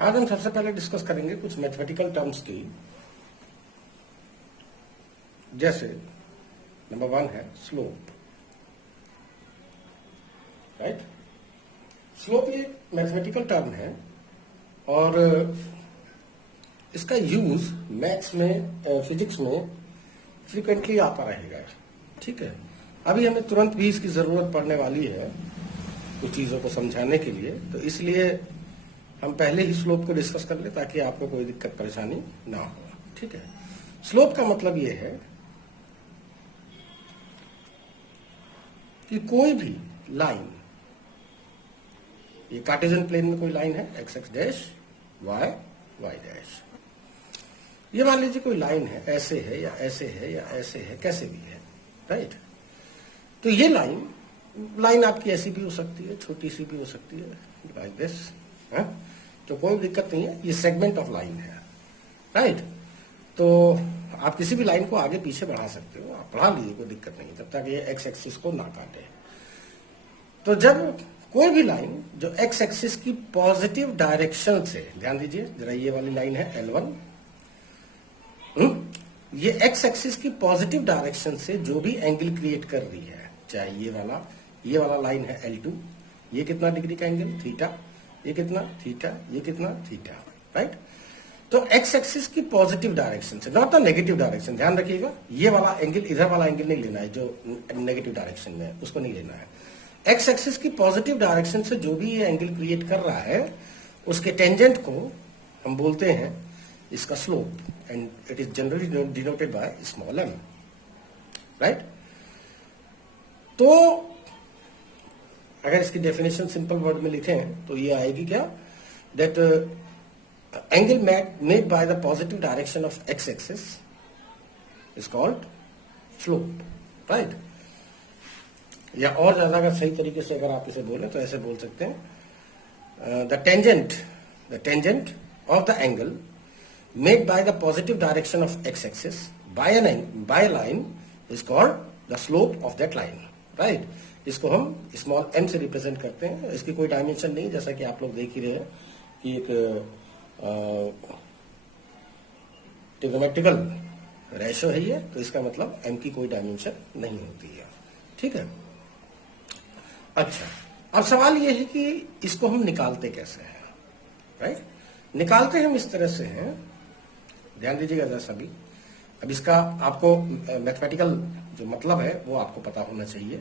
आज हम सबसे पहले डिस्कस करेंगे कुछ मैथमेटिकल टर्म्स की, जैसे नंबर 1 है स्लोप। राइट, स्लोप ये मैथमेटिकल टर्म है और इसका यूज मैथ्स में, फिजिक्स में फ्रीक्वेंटली आता रहेगा। ठीक है, अभी हमें तुरंत भी इसकी जरूरत पड़ने वाली है कुछ चीजों को समझाने के लिए, तो इसलिए हम पहले ही स्लोप को डिस्कस कर ले ताकि आपको कोई दिक्कत परेशानी ना हो। ठीक है, स्लोप का मतलब ये है कि कोई भी लाइन, ये कार्टेशियन प्लेन में कोई लाइन है X X dash Y Y dash, ये मान लीजिए कोई लाइन है, ऐसे है या ऐसे है या ऐसे है, कैसे भी है। राइट, तो ये लाइन आपकी ऐसी भी हो सकती है, छोटी सी भी हो सकती है, लाइक दिस, तो कोई दिक्कत नहीं है, ये सेगमेंट ऑफ लाइन है। राइट, तो आप किसी भी लाइन को आगे पीछे बढ़ा सकते हो, आप बढ़ा लीजिए, कोई दिक्कत नहीं, जब तक ये एक्स एक्सिस को ना काटे। तो जब कोई भी लाइन जो एक्स एक्सिस की पॉजिटिव डायरेक्शन से, ध्यान दीजिए जरा, ये वाली लाइन है L1, ये एक्स एक्सिस की पॉजिटिव डायरेक्शन से जो भी एंगल क्रिएट कर रही है, चाहे ये वाला लाइन है L2, ये कितना डिग्री का एंगल, थीटा, ये कितना थीटा, ये कितना थीटा। राइट, तो एक्स एक्सिस की पॉजिटिव डायरेक्शन से, नॉट द नेगेटिव डायरेक्शन, ध्यान रखिएगा, ये वाला एंगल, इधर वाला एंगल नहीं लेना है जो नेगेटिव डायरेक्शन में है, उसको नहीं लेना है। एक्स एक्सिस की पॉजिटिव डायरेक्शन से जो भी ये एंगल क्रिएट कर रहा है, उसके टेंजेंट को हम बोलते हैं इसका slope, and it is generally denoted by small m। Right, तो अगर इसकी डेफिनेशन सिंपल वर्ड में लिखें तो ये आएगी क्या, that angle made by the positive direction of x axis is called slope. Right, या और ज्यादा अगर सही तरीके से अगर आप इसे बोले तो ऐसे बोल सकते हैं, the tangent of the angle made by the positive direction of x axis by a line is called the slope of that line। Right, इसको हम स्मॉल m से रिप्रेजेंट करते हैं, इसकी कोई डायमेंशन नहीं, जैसा कि आप लोग देख ही रहे हैं कि एक ट्रिग्नोमेट्रिकल रेशो है ये, तो इसका मतलब m की कोई डायमेंशन नहीं होती है। ठीक है, अच्छा, अब सवाल ये है कि इसको हम निकालते कैसे हैं। राइट, निकालते हम इस तरह से हैं, ध्यान दीजिएगा जैसा भी, अब इसका आपको मैथमेटिकल जो मतलब है वो आपको पता होना चाहिए,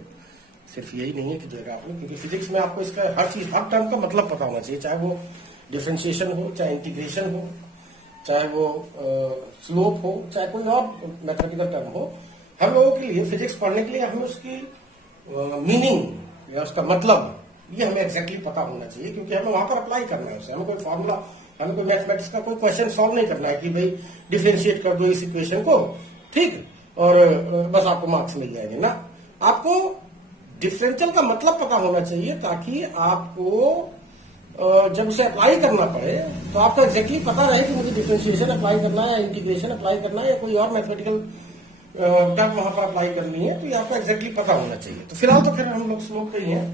सिर्फ यही नहीं है कि जगह आपने, क्योंकि फिजिक्स में आपको इसका हर चीज, हर टर्म का मतलब पता होना चाहिए, चाहे वो डिफरेंशिएशन हो, चाहे इंटीग्रेशन हो, चाहे वो स्लोप हो, चाहे कोई और मैथमेटिकल टर्म हो। हम लोगों के लिए फिजिक्स पढ़ने के लिए हमें उसकी मीनिंग या उसका मतलब ये हमें एग्जैक्टली पता होना चाहिए, क्योंकि हमें वहां पर अप्लाई करना है उसे, हमें कोई फॉर्मूला, हमें कोई मैथमेटिक्स का कोई क्वेश्चन सॉल्व नहीं करना है कि भाई डिफरेंशिएट कर दो इस इक्वेशन को, ठीक, और बस आपको मार्क्स मिल जाएंगे ना। आपको डिफरेंशियल का मतलब पता होना चाहिए ताकि आपको जब उसे अप्लाई करना पड़े तो आपको एग्जैक्टली पता रहे कि मुझे डिफरेंशिएशन अप्लाई करना है या इंटीग्रेशन अप्लाई करना है या कोई और मैथमेटिकल टर्म वहां पर अप्लाई करनी है, तो ये आपको एग्जैक्टली पता होना चाहिए। तो फिलहाल तो खैर हम लोग स्लोप पे ही हैं,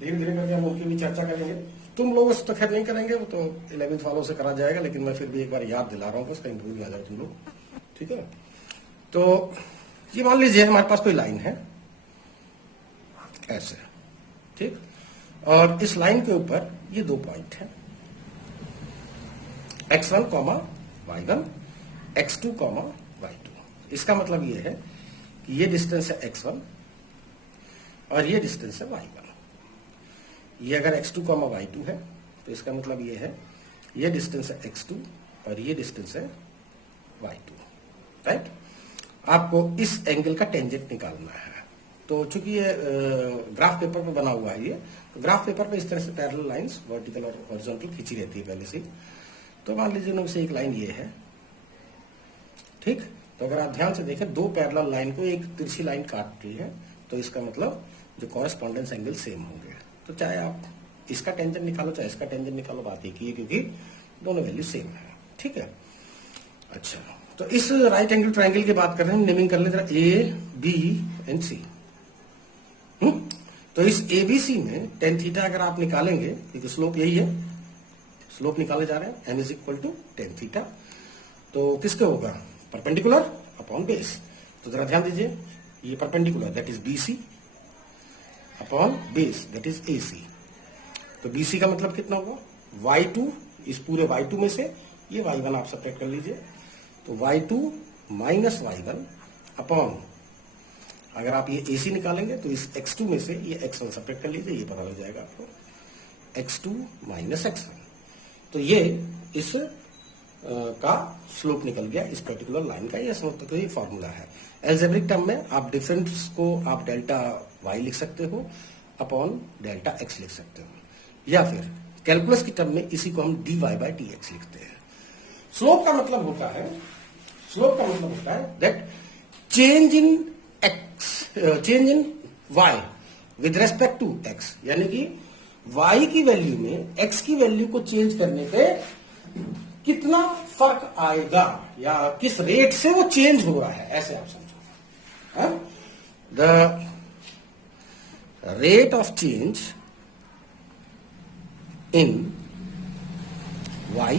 धीरे धीरे करके हम उनकी भी चर्चा करेंगे। तुम लोग तो खैर नहीं करेंगे, वो तो 11th वालों से करा जाएगा, लेकिन मैं फिर भी एक बार याद दिला रहा हूँ, बस कहीं भूल ना जाओ तुम लोग। ठीक है, तो ये मान लीजिए हमारे पास कोई लाइन है ऐसे, ठीक, और इस लाइन के ऊपर ये 2 पॉइंट है, x1, y1, x2, y2। इसका मतलब ये है कि ये डिस्टेंस है x1 और ये डिस्टेंस है y1। ये अगर x2, y2 है तो इसका मतलब ये है ये डिस्टेंस है x2 और ये डिस्टेंस है y2। राइट, आपको इस एंगल का टेंजेंट निकालना है। तो चूंकि ये ग्राफ पेपर पे बना हुआ है, ये तो ग्राफ पेपर पे इस तरह से पैरेलल लाइंस वर्टिकल और हॉरिजॉन्टल खींची रहती है पहले से। तो मान लीजिए उनमें से एक लाइन ये है, ठीक, तो अगर आप ध्यान से देखें 2 पैरेलल लाइन को एक तिरछी लाइन काट रही है, तो इसका मतलब जो कॉरेस्पॉन्डेंस एंगल सेम होंगे। तो चाहे आप इसका टेंजेंट निकालो चाहे इसका टेंजेंट निकालो, बात एक ही है, क्योंकि दोनों वैल्यू सेम है। ठीक है, अच्छा, तो इस राइट एंगल ट्रायंगल की बात कर रहे हैं, नेमिंग कर लेते हैं ए बी एंड सी। तो इस एबीसी में टेन थीटा अगर आप निकालेंगे, क्योंकि स्लोप यही है, स्लोप निकाले जा रहे हैं, m is equal to tan theta. तो किसके होगा, परपेंडिकुलर अपॉन बेस। तो जरा ध्यान दीजिए, ये perpendicular that is BC upon base that is AC. तो बीसी का मतलब कितना हुआ, y2, इस पूरे y2 में से ये y1 आप सब्ट्रैक्ट कर लीजिए, तो y2 माइनस y1 अपॉन, अगर आप ये AC निकालेंगे तो इस x2 में से ये x1 सब्ट्रैक्ट कर लीजिए, ये पता लग जाएगा आपको, x2 माइनस x1। तो ये इस का स्लोप निकल गया इस पर्टिकुलर लाइन का, ये समझते ये फॉर्मूला है। एल्जेब्रिक टर्म में आप डिफरेंस को आप डेल्टा y लिख सकते हो अपॉन डेल्टा x लिख सकते हो, या फिर कैलकुलस की टर्म में इसी को हम dy बाई dx लिखते हैं। स्लोप का मतलब होता है that change in y with respect to x, यानी कि y की वैल्यू में x की वैल्यू को चेंज करने पे कितना फर्क आएगा या किस रेट से वो चेंज हो रहा है, ऐसे आप समझो। The rate of change in y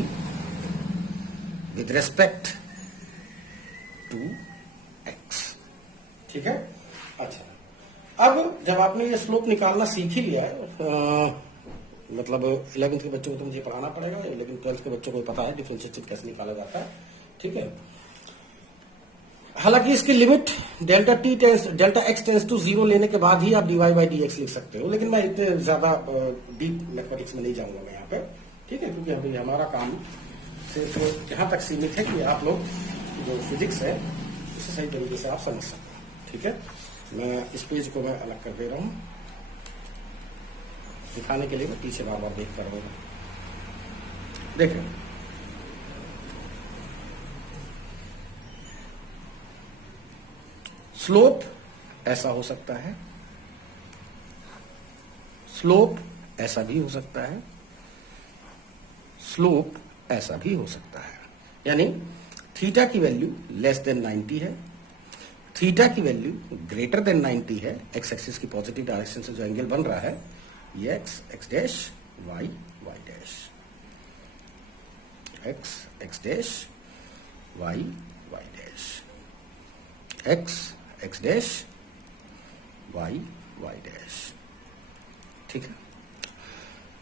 with respect to x, ठीक है। अच्छा, अब जब आपने ये स्लोप निकालना सीख ही लिया है, मतलब 11th के बच्चों को तो मुझे पढ़ाना पड़ेगा, लेकिन 12th के बच्चों को पता है डिफरेंशिएशन कैसे निकाला जाता है, ठीक है। हालांकि इसकी limit delta x tends to 0 लेने के बाद ही आप dy बाई dx लिख सकते हो, लेकिन मैं इतने ज्यादा डीप मैथमेटिक्स में नहीं जाऊंगा मैं यहाँ पे, ठीक है, क्योंकि अभी हमारा काम सिर्फ यहाँ तक सीमित है कि आप लोग जो फिजिक्स है उसे सही तरीके से आप समझ सकें, ठीक है। मैं इस पेज को मैं अलग कर दे रहा हूं दिखाने के लिए, मैं पीछे बार बार देख कर रहा हूं। देखें, स्लोप ऐसा हो सकता है, स्लोप ऐसा भी हो सकता है, स्लोप ऐसा भी हो सकता है, यानी थीटा की वैल्यू लेस देन 90 है, थीटा की वैल्यू ग्रेटर देन 90 है, एक्स एक्सिस की पॉजिटिव डायरेक्शन से जो एंगल बन रहा है ये x dash y dash, x dash y dash, x dash y dash, ठीक है।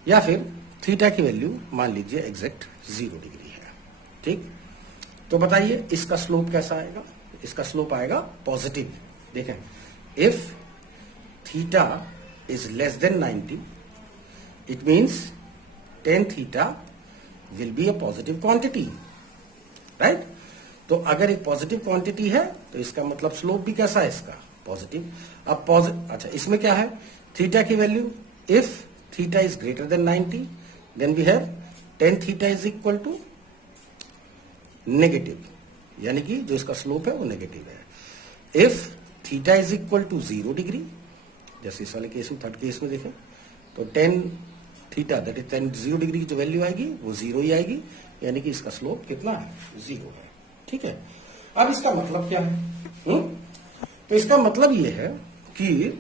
या फिर थीटा की वैल्यू मान लीजिए एग्जैक्ट 0 डिग्री है, ठीक। तो बताइए इसका स्लोप कैसा आएगा, इसका स्लोप आएगा पॉजिटिव। देखें, if theta is less than 90 it means tan theta will be a positive quantity, right. तो अगर एक पॉजिटिव क्वांटिटी है तो इसका मतलब स्लोप भी कैसा है इसका, पॉजिटिव। अब अच्छा, इसमें क्या है, थीटा की value, if theta is greater than 90 then we have tan theta is equal to negative, यानी कि जो इसका स्लोप है वो नेगेटिव है। If theta is equal to 0 degree, जैसे इस वाले केस में, थर्ड केस में देखें, तो tan theta that is tan 0 degree की जो वैल्यू आएगी वो 0 ही आएगी, यानी कि इसका स्लोप कितना है, 0 है, ठीक है। अब इसका मतलब क्या है, तो इसका मतलब ये है कि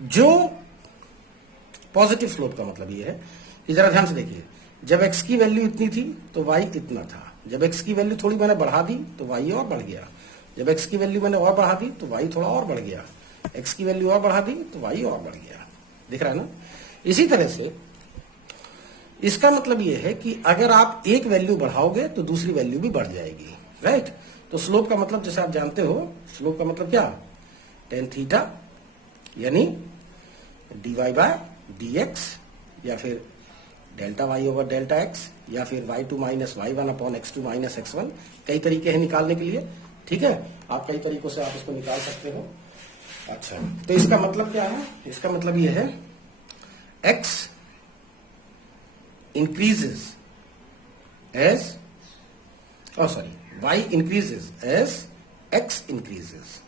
जो पॉजिटिव स्लोप का मतलब ये है कि जरा ध्यान से देखिए, जब x की वैल्यू इतनी थी तो y इतना था, जब x की वैल्यू थोड़ी मैंने बढ़ा दी तो y और बढ़ गया, जब x की वैल्यू मैंने और बढ़ा दी तो y थोड़ा और बढ़ गया, x की वैल्यू और बढ़ा दी तो y और बढ़ गया, दिख रहा है ना। इसी तरह से इसका मतलब यह है कि अगर आप एक वैल्यू बढ़ाओगे तो दूसरी वैल्यू भी बढ़ जाएगी, राइट। तो स्लोप का मतलब जैसे आप जानते हो, स्लोप का मतलब क्या, tan थीटा यानी dy बाय dx, या फिर delta y over delta x, या फिर y2 minus y1 upon x2 minus x1। कई तरीके हैं निकालने के लिए, ठीक है, आप कई तरीकों से आप इसको निकाल सकते हो। अच्छा, तो इसका मतलब क्या है, इसका मतलब यह है x increases as, y increases as x increases.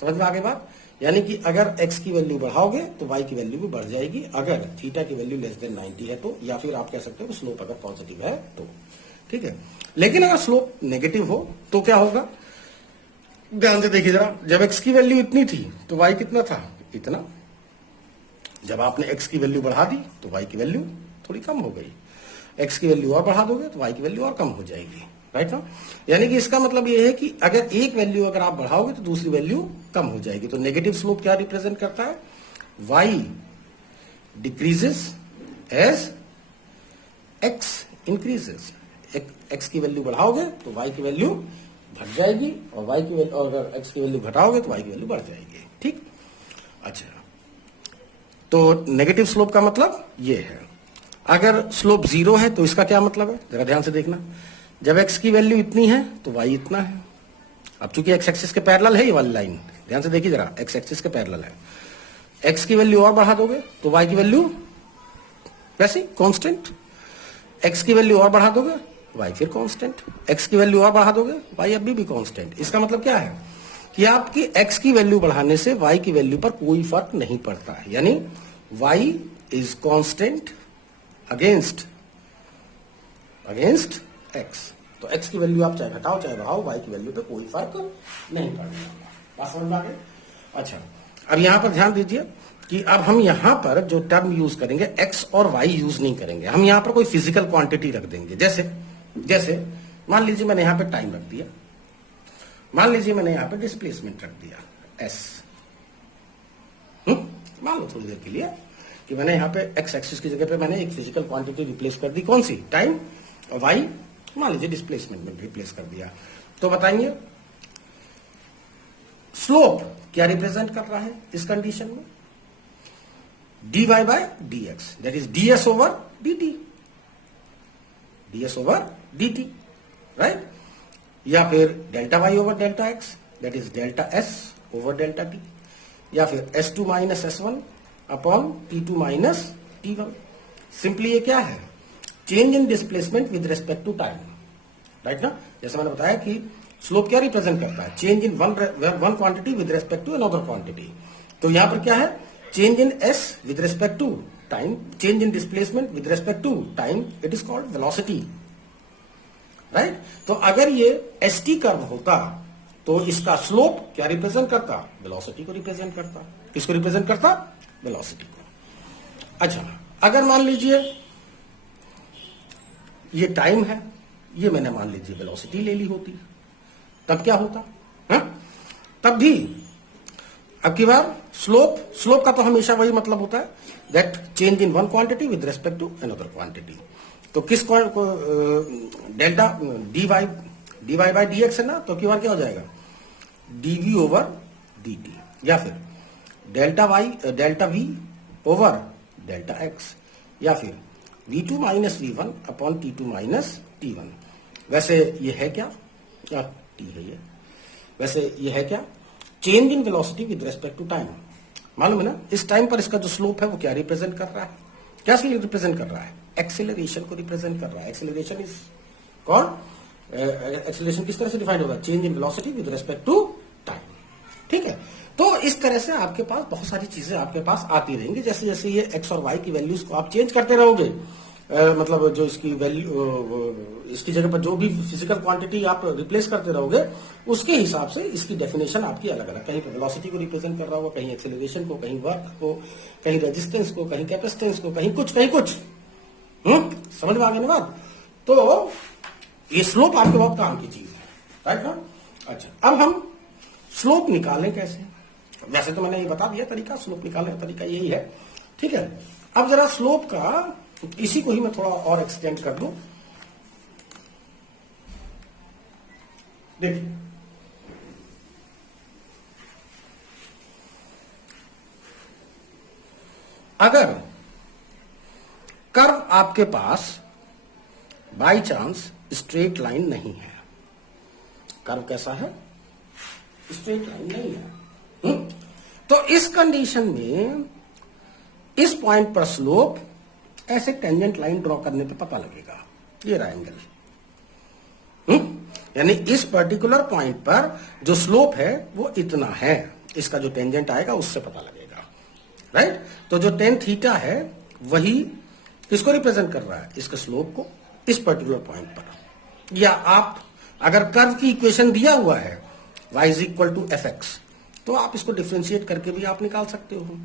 समझ में आ गई बात, यानी कि अगर x की वैल्यू बढ़ाओगे तो y की वैल्यू भी बढ़ जाएगी, अगर थीटा की वैल्यू लेस देन 90 है तो, या फिर आप कह सकते हो स्लोप अगर पॉजिटिव है तो, ठीक है। लेकिन अगर स्लोप नेगेटिव हो तो क्या होगा, ध्यान से देखिए जरा, जब x की वैल्यू इतनी थी तो y कितना था, इतना, जब आपने x की वैल्यू बढ़ा दी तो y की वैल्यू थोड़ी कम हो गई, x की वैल्यू और बढ़ा दोगे तो y की वैल्यू और कम हो जाएगी, राइट ना। यानी कि इसका मतलब ये है कि अगर एक वैल्यू अगर आप बढ़ाओगे तो दूसरी वैल्यू कम हो जाएगी। तो नेगेटिव स्लोप क्या रिप्रेजेंट करता है, y decreases as x increases. x की वैल्यू बढ़ाओगे तो y की वैल्यू घट जाएगी, और y की वैल्यू, और अगर x की वैल्यू घटाओगे तो y की वैल्यू बढ़ जाएगी, ठीक। अच्छा, तो नेगेटिव स्लोप का मतलब ये है। अगर स्लोप 0 है तो इसका क्या मतलब है, जरा ध्यान से देखना। जब x की वैल्यू इतनी है तो y इतना है। अब चूंकि x एक्सिस के पैरेलल है ये वाली लाइन, ध्यान से देखिए जरा, x एक्सिस के पैरेलल है। x की वैल्यू और बढ़ा दोगे तो y की वैल्यू वैसे कांस्टेंट, x की वैल्यू और बढ़ा दोगे y फिर कांस्टेंट, x की वैल्यू और बढ़ा दोगे y अभी भी कांस्टेंट। इसका मतलब क्या है कि आपकी x की वैल्यू बढ़ाने से y की वैल्यू पर कोई फर्क नहीं पड़ता है, यानी y is constant against x। तो x की वैल्यू आप चाहे घटाओ चाहे बढ़ाओ, y की वैल्यू पे कोई फर्क नहीं पड़ेगा। बात समझ में आ गई। अच्छा, अब यहां पर ध्यान दीजिए कि अब हम यहां पर जो टर्म यूज करेंगे x और y यूज नहीं करेंगे, हम यहां पर कोई फिजिकल क्वांटिटी रख देंगे। जैसे मान लीजिए मैंने यहां पे टाइम रख दिया, मान लीजिए मैंने यहां पे डिस्प्लेसमेंट रख दिया s। मान लो थोड़ी देर के लिए कि मैंने यहां पे x एक्सिस की जगह पे मैंने एक फिजिकल क्वांटिटी रिप्लेस कर दी, कौन सी, टाइम, और y मान लीजिए डिस्प्लेसमेंट में रिप्लेस कर दिया। तो बताइए स्लोप क्या रिप्रेजेंट कर रहा है इस कंडीशन में, dy by dx, that is ds over dt, ds over dt, right, या फिर delta y over delta x, that is delta s over delta t, या फिर s2 minus s1 upon t2 minus t1। Simply ये क्या है, change in displacement with respect to time, right ना। जैसे मैंने बताया कि स्लोप क्या रिप्रेजेंट करता है, change in one quantity with respect to another quantity. तो यहां पर क्या है, change in s with respect to time, change in displacement with respect to time, it is called velocity, right. तो अगर ये st कर्व होता तो इसका स्लोप क्या रिप्रेजेंट करता, वेलोसिटी को रिप्रेजेंट करता। किसको रिप्रेजेंट करता, वेलोसिटी को। अच्छा, अगर मान लीजिए ये टाइम है, ये मैंने मान लीजिए वेलोसिटी ले ली होती, तब क्या होता है, तब भी अब की बार स्लोप का तो हमेशा वही मतलब होता है, that change in one quantity with respect to another quantity. तो किस को डेल्टा dy बाय dx है ना, तो की बार क्या हो जाएगा, dv ओवर dt, या फिर delta v over delta x, या फिर v2 minus v1 upon t2 minus t1। वैसे ये है क्या, t है ये, वैसे ये है क्या, change in velocity with respect to time. मालूम है ना, इस टाइम पर इसका जो स्लोप है वो क्या रिप्रेजेंट कर रहा है, क्या रिप्रेजेंट कर रहा है, एक्सेलरेशन को रिप्रेजेंट कर रहा है। एक्सेलरेशन इज कॉल्ड, एक्सेलरेशन किस तरह से डिफाइन होगा, change in velocity with respect to time, ठीक है। तो इस तरह से आपके पास बहुत सारी चीजें आपके पास आती रहेंगी, जैसे जैसे ये x और y की वैल्यूज को आप चेंज करते रहोगे, मतलब जो इसकी वैल्यू, इसकी जगह पर जो भी फिजिकल क्वांटिटी आप रिप्लेस करते रहोगे, उसके हिसाब से इसकी डेफिनेशन आपकी अलग अलग, कहीं वेलोसिटी को रिप्रेजेंट कर रहा होगा, कहीं एक्सेलरेशन को, कहीं वर्क को, कहीं रेजिस्टेंस को, कहीं कैपेसिटेंस को, कहीं कुछ। समझ में आ गई ना बात। तो ये स्लोप आपके बहुत काम की चीज है, राइट ना। अच्छा, अब हम स्लोप निकालें कैसे, वैसे तो मैंने ये बता दिया तरीका, स्लोप निकालने का तरीका यही है, ठीक है। अब जरा स्लोप का इसी को ही मैं थोड़ा और एक्सटेंड कर दूं। देखिए, अगर कर्व आपके पास बाय चांस स्ट्रेट लाइन नहीं है, कर्व कैसा है, स्ट्रेट लाइन नहीं है, तो इस कंडीशन में इस पॉइंट पर स्लोप ऐसे टेंजेंट लाइन ड्रॉ करने पे पता लगेगा, ये रहा एंगल, यानी इस पर्टिकुलर पॉइंट पर जो स्लोप है वो इतना है, इसका जो टेंजेंट आएगा उससे पता लगेगा, राइट। तो जो टेन थीटा है वही किसको रिप्रेजेंट कर रहा है, इसके स्लोप को इस पर्टिकुलर पॉइंट पर। या आप अगर कर्व की इक्वेशन दिया हुआ है y is equal to f x, तो आप इसको डिफ्रेंशिएट करके भी आप निकाल सकते हो।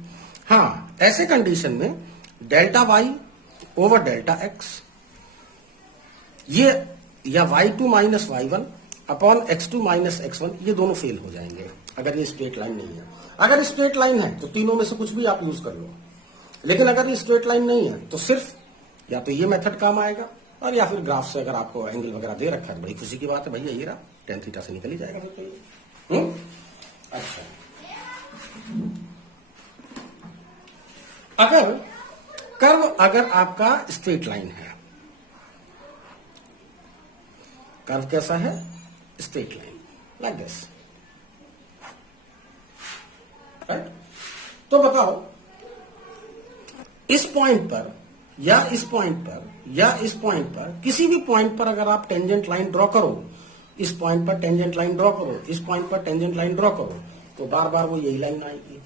हाँ, ऐसे कंडीशन में delta y over delta x ये या y2 minus y1 upon x2 minus x1 ये दोनों फेल हो जाएंगे अगर ये स्ट्रेट लाइन नहीं है। अगर स्ट्रेट लाइन है तो तीनों में से कुछ भी आप यूज कर लो, लेकिन अगर ये स्ट्रेट लाइन नहीं है तो सिर्फ या तो ये मेथड काम आएगा और या फिर ग्राफ से अगर आपको एंगल वगैरह दे रखा है बड़ी खुशी की बात है भैया, ये रहा टेन थीटा से निकल ही जाएगा फिर तो ये। अच्छा, अगर कर्व अगर आपका स्ट्रेट लाइन है, कर्व कैसा है? Straight line like this, right? तो बताओ इस पॉइंट पर या इस पॉइंट पर या इस पॉइंट पर किसी भी पॉइंट पर अगर आप टेंजेंट लाइन ड्रॉ करो, इस पॉइंट पर टेंजेंट लाइन ड्रॉ करो, इस पॉइंट पर टेंजेंट लाइन ड्रॉ करो, तो बार बार वो यही लाइन आएगी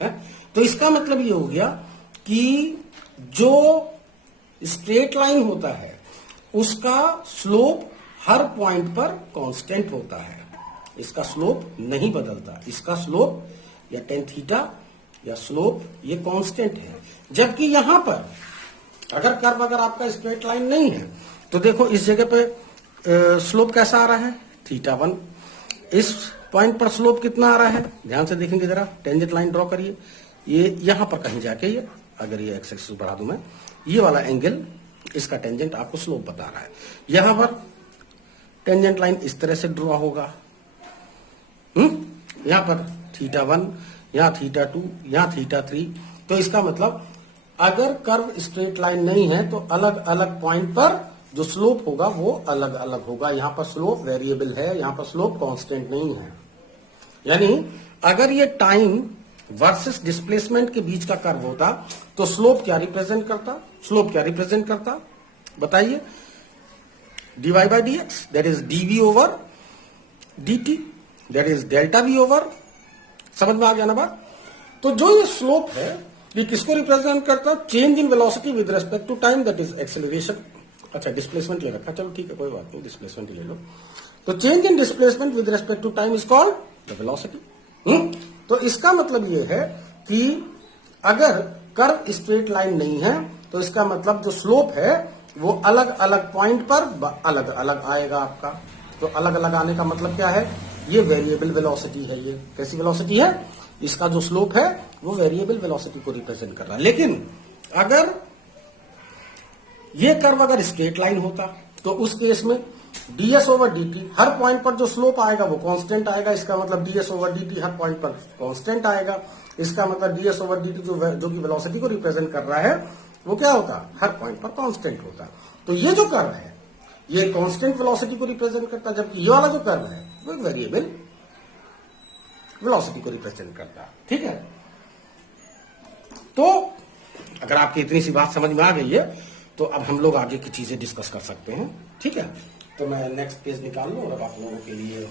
है? तो इसका मतलब ये हो गया कि जो स्ट्रेट लाइन होता है उसका स्लोप हर पॉइंट पर कांस्टेंट होता है, इसका स्लोप नहीं बदलता, इसका स्लोप या टेन थीटा या स्लोप ये कांस्टेंट है। जबकि यहां पर अगर कर्व अगर आपका स्ट्रेट लाइन नहीं है तो देखो इस जगह पे स्लोप कैसा आ रहा है? θ1। इस पॉइंट पर स्लोप कितना आ रहा है? ध्यान से देखेंगे जरा, टेंजेंट लाइन ड्रॉ करिए, ये यहां पर कहीं जाके ये अगर ये एक्स एक्सिस बढ़ा दूं मैं, ये वाला एंगल इसका टेंजेंट आपको स्लोप बता रहा है। यहां पर टेंजेंट लाइन इस तरह से ड्रॉ होगा, यहां पर θ1, यहां θ2, यहां θ3। तो इसका मतलब अगर कर्व स्ट्रेट लाइन नहीं है तो अलग अलग पॉइंट पर जो स्लोप होगा वो अलग अलग होगा। यहां पर स्लोप वेरिएबल है, यहां पर स्लोप कांस्टेंट नहीं है। यानी अगर ये टाइम वर्सेस डिस्प्लेसमेंट के बीच का कर्व होता तो स्लोप क्या रिप्रेजेंट करता? स्लोप क्या रिप्रेजेंट करता बताइए? dy by dx, that is dv over dt, that is delta v over, समझ में आ गया ना बात? तो जो ये स्लोप है ये किसको रिप्रेजेंट करता? Change in velocity with respect to time, that is acceleration. अच्छा, डिस्प्लेसमेंट ले रखा, चलो ठीक है कोई बात नहीं, डिस्प्लेसमेंट ले लो। तो change in displacement with respect to time is called the velocity. तो इसका मतलब ये है कि अगर कर्व स्ट्रेट लाइन नहीं है तो इसका मतलब जो स्लोप है वो अलग अलग पॉइंट पर अलग अलग आएगा आपका। तो अलग अलग आने का मतलब क्या है? ये वेरिएबल वेलोसिटी है। ये कैसी वेलोसिटी है? इसका जो स्लोप है वो वेरिएबल वेलोसिटी को रिप्रेजेंट कर रहा है। लेकिन अगर ये कर्व अगर स्ट्रेट लाइन होता तो उस केस में ds ओवर dt, हर पॉइंट पर जो स्लोप आएगा वो कांस्टेंट आएगा। इसका मतलब ds ओवर dt हर पॉइंट पर कांस्टेंट आएगा। इसका मतलब ds ओवर dt जो कि वेलोसिटी को रिप्रेजेंट कर रहा है वो क्या होता? हर पॉइंट पर कांस्टेंट होता। तो ये जो कर्व है ये कांस्टेंट वेलोसिटी को रिप्रेजेंट करता, जबकि ये वाला जो कर्व है वो एक वेरिएबल वेलोसिटी को रिप्रेजेंट करता। ठीक है, तो अगर आपकी इतनी सी बात समझ में आ गई है तो अब हम लोग आगे की चीजें डिस्कस कर सकते हैं। ठीक है, तो मैं नेक्स्ट पेज निकाल लूं और अब आप लोगों के लिए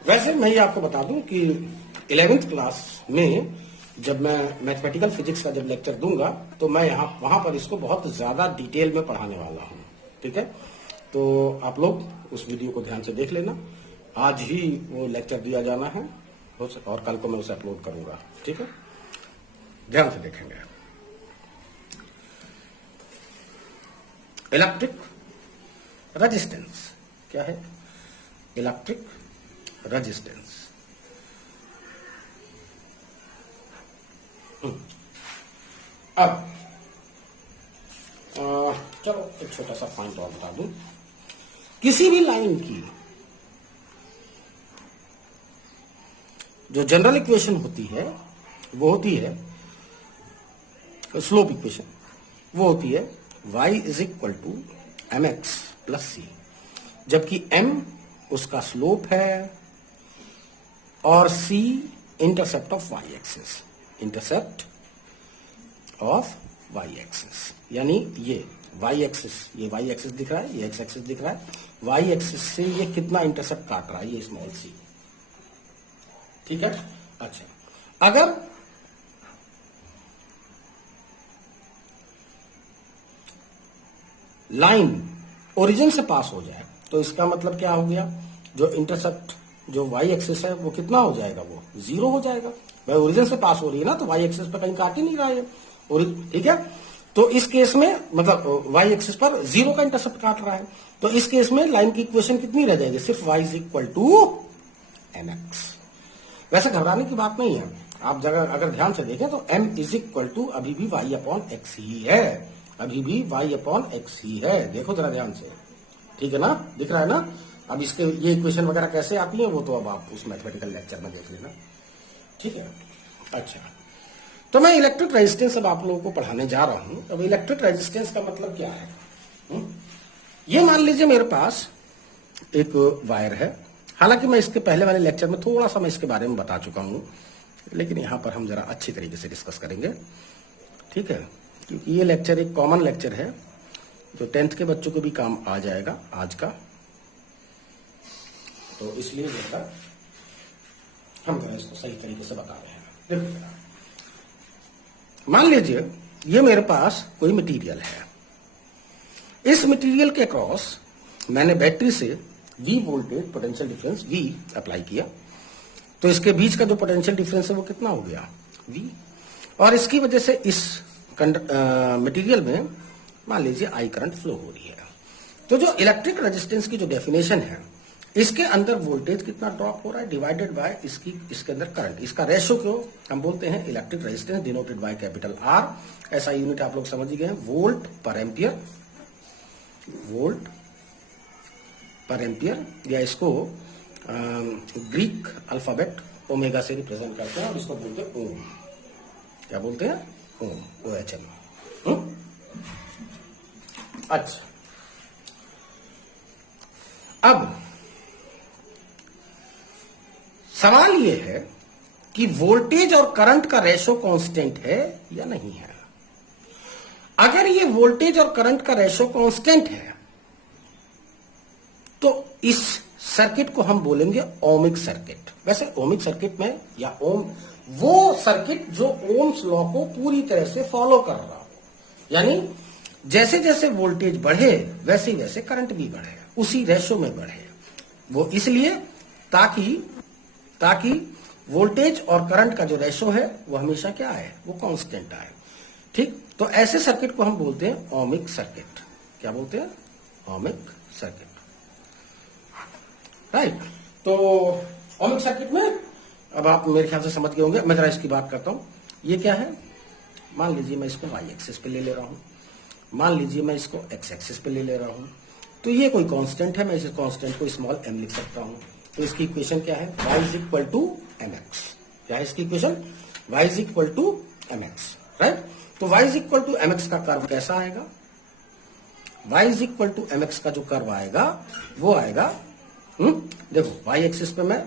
वैसे मैं ये आपको बता दूं कि 11th क्लास में जब मैं मैथमेटिकल फिजिक्स का जब लेक्चर दूंगा तो मैं वहां पर इसको बहुत ज्यादा डिटेल में पढ़ाने वाला हूं। ठीक है, तो आप लोग उस वीडियो को ध्यान से देख लेना। आज ही वो लेक्चर दिया जाना है और कल को मैं उसे अपलोड करूंगा। ठीक है, ध्यान से देखेंगे। इलेक्ट्रिक रेजिस्टेंस क्या है? Electric resistance. अब चलो एक छोटा सा पॉइंट और बता दूं। किसी भी लाइन की जो जनरल इक्वेशन होती है वो होती है स्लोप इक्वेशन, वो होती है y is equal to m x plus c, जबकि m उसका स्लोप है और c intercept of y axis, intercept of y axis. यानी ये y एक्सिस, ये y एक्सिस दिख रहा है, ये x एक्सिस दिख रहा है, y एक्सिस से ये कितना इंटरसेप्ट काट रहा है? ये स्मॉल c। ठीक है, अच्छा, अगर लाइन ओरिजिन से पास हो जाए तो इसका मतलब क्या हो गया, जो इंटरसेप्ट जो वाई एक्सिस है वो कितना हो जाएगा, वो 0 हो जाएगा। भाई ओरिजिन से पास हो रही है ना, तो वाई एक्सिस पर कहीं काट ही नहीं रहा है, ठीक है। तो इस केस में मतलब वाई एक्सिस पर 0 का इंटरसेप्ट काट रहा है, तो इस केस में लाइन की इक्वेशन कितनी रह जाएगी, सिर्फ y is equal to mx। वैसे घबराने की बात नहीं है, आप जगह अगर ध्यान से देखें तो m इज इक्वल टू अभी भी y अपॉन एक्स ही है, अभी भी y अपॉन एक्स ही है। देखो जरा ध्यान से, ठीक है ना, दिख रहा है ना। अब इसके ये इक्वेशन वगैरह कैसे आती है वो तो अब आप उस मैथमेटिकल लेक्चर में देख लेना, ठीक है। अच्छा, तो मैं इलेक्ट्रिक रेजिस्टेंस अब आप लोगों को पढ़ाने जा रहा हूं। अब इलेक्ट्रिक रेजिस्टेंस का मतलब क्या है, ये मान लीजिए मेरे पास एक वायर है, हालांकि मैं इसके पहले वाले लेक्चर में थोड़ा सा मैं इसके बारे में बता चुका हूं, लेकिन यहां पर हम जरा अच्छी तरीके से डिस्कस करेंगे, ठीक है, क्योंकि ये लेक्चर एक कॉमन लेक्चर है जो 10th के बच्चों को भी काम आ जाएगा आज का, तो इसलिए जरा हम जरा इसको सही तरीके से बता रहे हैं। देखो जरा, मान लीजिए ये मेरे पास कोई मटेरियल है, इस मटेरियल के अक्रॉस मैंने बैटरी से V voltage potential difference V apply किया, तो इसके बीच का जो पोटेंशियल डिफरेंस है वो कितना हो गया, V, और इसकी वजह से इस मटेरियल में मान लीजिए I करंट फ्लो हो रही है। तो जो इलेक्ट्रिक रेजिस्टेंस की जो डेफिनेशन है, इसके अंदर वोल्टेज कितना ड्रॉप हो रहा है डिवाइडेड बाय इसके अंदर करंट, इसका रेशो को हम बोलते हैं electric resistance denoted by capital R। ऐसा यूनिट आप लोग समझ गए हैं, वोल्ट पर एम्पियर, वोल्ट पर एम्पियर, या इसको ग्रीक अल्फाबेट ओमेगा से रिप्रेजेंट करते हैं और इसको बोलते हैं ओम। क्या बोलते हैं, ओम, OHM। अच्छा, अब सवाल यह है कि वोल्टेज और करंट का रेशो कांस्टेंट है या नहीं है। अगर ये वोल्टेज और करंट का रेशो कांस्टेंट है तो इस सर्किट को हम बोलेंगे ओमिक सर्किट। वैसे ओमिक सर्किट में या ओम वो सर्किट जो ओम्स लॉ को पूरी तरह से फॉलो कर रहा हो, यानी जैसे जैसे वोल्टेज बढ़े वैसे वैसे करंट भी बढ़े, उसी रेशो में बढ़े। वो इसलिए ताकि वोल्टेज और करंट का जो रेशो है वो हमेशा क्या है, वो कांस्टेंट आए, ठीक। तो ऐसे सर्किट को हम बोलते हैं ओमिक सर्किट। क्या बोलते हैं, ओमिक सर्किट, राइट। तो ओमिक सर्किट में अब आप मेरे ख्याल से समझ गए होंगे, मैं जरा इसकी बात करता हूं। ये क्या है, मान लीजिए मैं इसको वाई एक्सिस पे ले रहा हूं, मान लीजिए मैं इसको एक्स एक्सिस पे ले रहा हूं, तो ये कोई कांस्टेंट है, मैं इस कांस्टेंट को स्मॉल m लिख सकता हूं। तो इसकी इक्वेशन क्या है, y is equal to mx। क्या है इसकी equation, y is equal to mx, right. तो y is equal to mx का कर्व कैसा आएगा, y is equal to mx का जो कर्व आएगा वो आएगा, देखो y एक्सिस पे मैं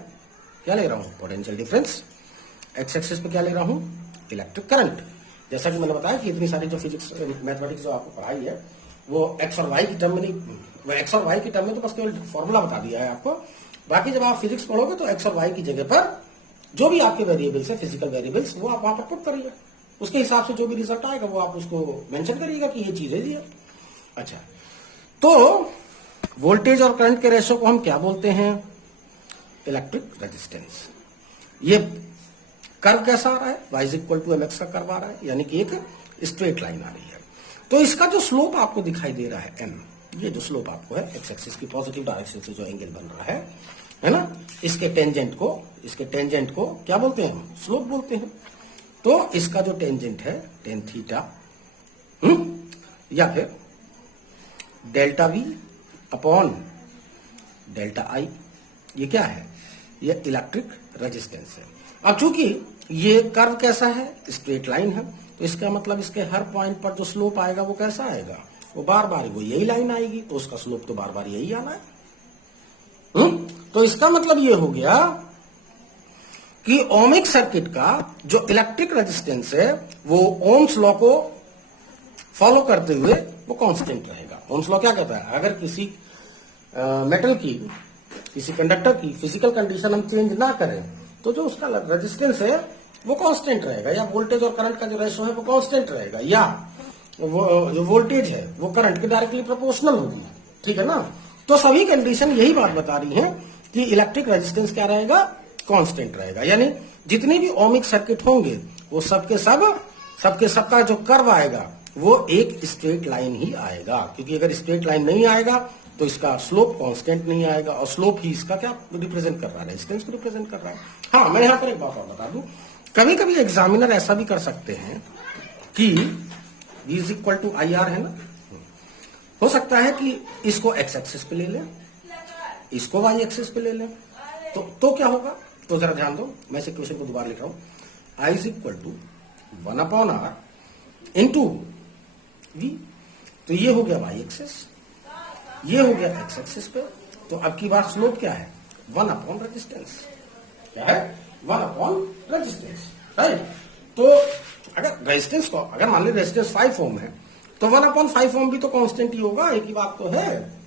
क्या ले रहा हूं, पोटेंशियल डिफरेंस, x एक्सिस पे क्या ले रहा हूं, इलेक्ट्रिक करंट। जैसा कि मैंने बताया कि इतनी सारी जो फिजिक्स मैथमेटिक्स जो आपको पढ़ाई है वो x और y की टर्म में नहीं, वो x और y की टर्म में तो बस केवल फॉर्मूला बता दिया है आपको। बाकी जब आप फिजिक्स पढ़ोगे तो x और y की जगह पर जो भी आपके वेरिएबल्स है, फिजिकल वेरिएबल्स, वो आप वहां पर पुट करिए, उसके हिसाब से जो भी रिजल्ट आएगा वो आप उसको मेंशन करिएगा कि ये चीजें दी है। अच्छा, तो वोल्टेज और करंट के रेशो को हम क्या बोलते हैं, इलेक्ट्रिक रेजिस्टेंस। ये कर्व कैसा आ रहा है, y is equal to mx का कर्व आ रहा है, यानी कि एक स्ट्रेट लाइन आ रही है। तो इसका जो स्लोप आपको दिखाई दे रहा है m, ये जो स्लोप आपको है एक्स एक्सिस की पॉजिटिव डायरेक्शन से जो एंगल बन रहा है ना, इसके टेंजेंट को क्या बोलते हैं, हम स्लोप बोलते हैं। तो इसका जो टेंजेंट है टेन थीटा, या फिर delta v upon delta i, ये क्या है, ये इलेक्ट्रिक रेजिस्टेंस है। अब चूंकि ये कर्व कैसा है, स्ट्रेट लाइन है, तो इसका मतलब इसके हर पॉइंट पर जो स्लोप आएगा वो कैसा आएगा, वो बार बार वो यही लाइन आएगी, तो उसका स्लोप तो बार बार यही आना है। तो इसका मतलब ये हो गया कि ओमिक सर्किट का जो इलेक्ट्रिक रेजिस्टेंस है वो ओम्स लॉ को फॉलो करते हुए वो कांस्टेंट रहेगा। ओम्स लॉ क्या कहता है, अगर किसी मेटल की, किसी कंडक्टर की फिजिकल कंडीशन हम चेंज ना करें तो जो उसका रेजिस्टेंस है वो कांस्टेंट रहेगा, या वोल्टेज और करंट का जो रेशो है वो कांस्टेंट रहेगा, या वो जो वोल्टेज है वो करंट के डायरेक्टली प्रोपोर्शनल होगी, ठीक है ना। तो सभी कंडीशन यही बात बता रही हैं कि इलेक्ट्रिक रेजिस्टेंस क्या रहेगा, कांस्टेंट रहेगा। यानी जितने भी ओमिक सर्किट होंगे वो सबके सब का जो कर्व आएगा वो एक स्ट्रेट लाइन ही आएगा, क्योंकि अगर स्ट्रेट लाइन नहीं आएगा तो इसका स्लोप कांस्टेंट नहीं आएगा, और स्लोप ही इसका क्या रिप्रेजेंट कर रहा है, रेजिस्टेंस को रिप्रेजेंट कर रहा है। हाँ, मैं यहां पर एक बात और बता दूं, कभी कभी एग्जामिनर ऐसा भी कर सकते हैं कि V is equal to I R है ना, हो सकता है कि इसको एक्स एक्सिस पे ले लें, इसको वाई एक्सिस पे ले लें, तो क्या होगा, तो जरा ध्यान दो, मैं इस इक्वेशन को दोबारा लिख रहा हूं, I is equal to 1/r into V, तो ये हो गया वाई एक्सिस, ये हो गया एक्स एक्सिस पे, तो अब की बार स्लोप क्या है, 1 रेजिस्टेंस, क्या है, 1 रेजिस्टेंस, राइट। तो अगर रेजिस्टेंस को, अगर मान ली रेजिस्टेंस 5 ओम है तो 1/5 ओम भी तो कांस्टेंट ही होगा, एक ही बात तो है,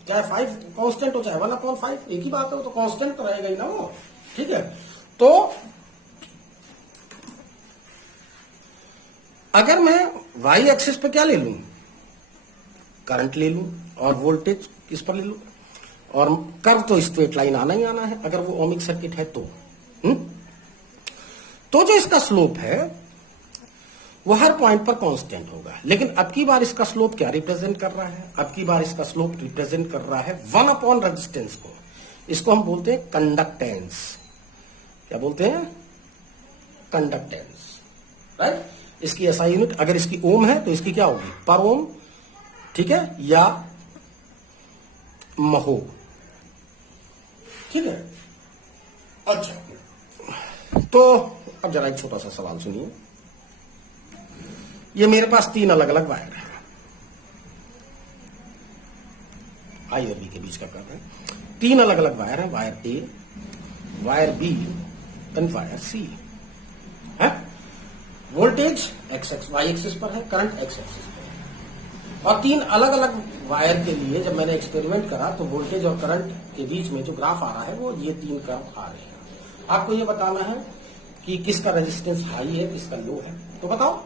चाहे 5 कांस्टेंट हो चाहे 1/5 एक ही बात है, तो कांस्टेंट तो रहेगा ही ना वो, ठीक है। तो अगर मैं वाई एक्सिस पे क्या ले लूं, करंट ले लूं, और वोल्टेज किस पर ले लूं, और कर्व तो स्ट्रेट लाइन आना ही आना है अगर वो ओमिक सर्किट है तो तो जो इसका स्लोप है वो हर पॉइंट पर कांस्टेंट होगा। लेकिन अब की बार इसका स्लोप क्या रिप्रेजेंट कर रहा है, अब की बार इसका स्लोप रिप्रेजेंट कर रहा है 1 रेजिस्टेंस को, इसको हम बोलते हैं कंडक्टेंस, क्या बोलते हैं, कंडक्टेंस, राइट। इसकी एसआई यूनिट अगर इसकी ओम है तो इसकी क्या होगी, पर ओम, ठीक है, या महो, ठीक है। अच्छा, तो अब जरा एक छोटा सा सवाल सुनिए, ये मेरे पास 3 अलग अलग वायर है, आई और बी के बीच का कर रहे हैं, 3 अलग अलग वायर है, wire A, wire B and wire C है, वोल्टेज एक्स वाई एक्सिस पर है, करंट एक्स एक्सिस पर है, और 3 अलग अलग वायर के लिए जब मैंने एक्सपेरिमेंट करा तो वोल्टेज और करंट के बीच में जो ग्राफ आ रहा है वो ये 3 कर्व आ रहे हैं। आपको ये बताना है कि किसका रेजिस्टेंस हाई है, किसका लो है, तो बताओ।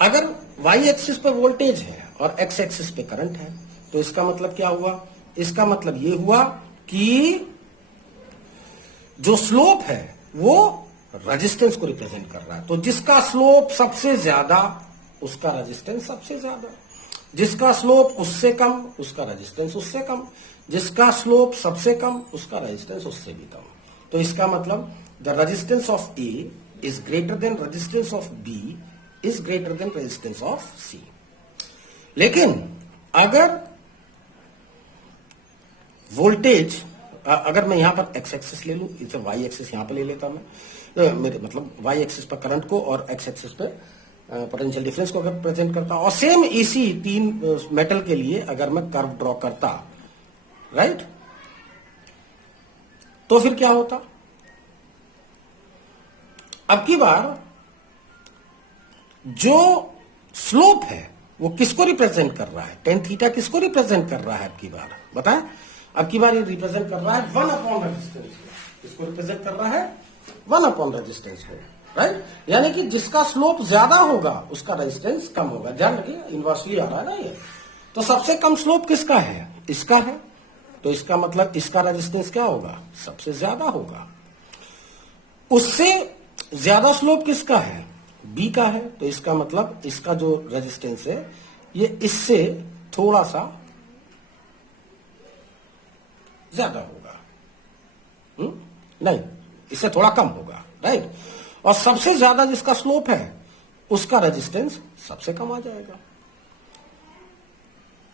अगर वाई एक्सिस पे वोल्टेज है और एक्स एक्सिस पे करंट है तो इसका मतलब क्या हुआ, इसका मतलब ये हुआ कि जो स्लोप है वो रेजिस्टेंस को रिप्रेजेंट कर रहा है, तो जिसका स्लोप सबसे ज्यादा उसका रेजिस्टेंस सबसे ज्यादा, जिसका स्लोप उससे कम उसका रेजिस्टेंस उससे कम, जिसका स्लोप सबसे कम उसका रेजिस्टेंस उससे भी कम। तो इसका मतलब the resistance of A is greater than resistance of B is greater than resistance of C. लेकिन अगर वोल्टेज, अगर मैं यहां पर एक्स एक्सिस ले लूं, इसे वाई एक्सिस यहां पर ले लेता मैं, मेरे मतलब वाई एक्सिस पर करंट को और एक्स एक्सिस पे पोटेंशियल डिफरेंस को अगर प्रेजेंट करता, और सेम इसी 3 मेटल के लिए अगर मैं कर्व ड्रॉ करता, राइट, तो फिर क्या होता, अब की बार जो स्लोप है वो किसको रिप्रेजेंट कर रहा है, टेन थीटा किसको रिप्रेजेंट कर रहा है, अब की बार बताएं, अब की बार ये रिप्रेजेंट कर रहा है 1 रेजिस्टेंस, किसको रिप्रेजेंट कर रहा है, 1 रेजिस्टेंस को, राइट। यानी कि जिसका स्लोप ज्यादा होगा उसका रेजिस्टेंस कम होगा, ध्यान रखिए, इनवर्सली आ रहा है ना ये, तो सबसे कम स्लोप किसका है, इसका है, तो इसका मतलब इसका रेजिस्टेंस क्या होगा, सबसे ज्यादा होगा। उससे ज्यादा स्लोप किसका है, बी का है, तो इसका मतलब इसका जो रेजिस्टेंस है ये इससे थोड़ा सा ज्यादा होगा, नहीं, इससे थोड़ा कम होगा, राइट। और सबसे ज्यादा जिसका स्लोप है उसका रेजिस्टेंस सबसे कम आ जाएगा,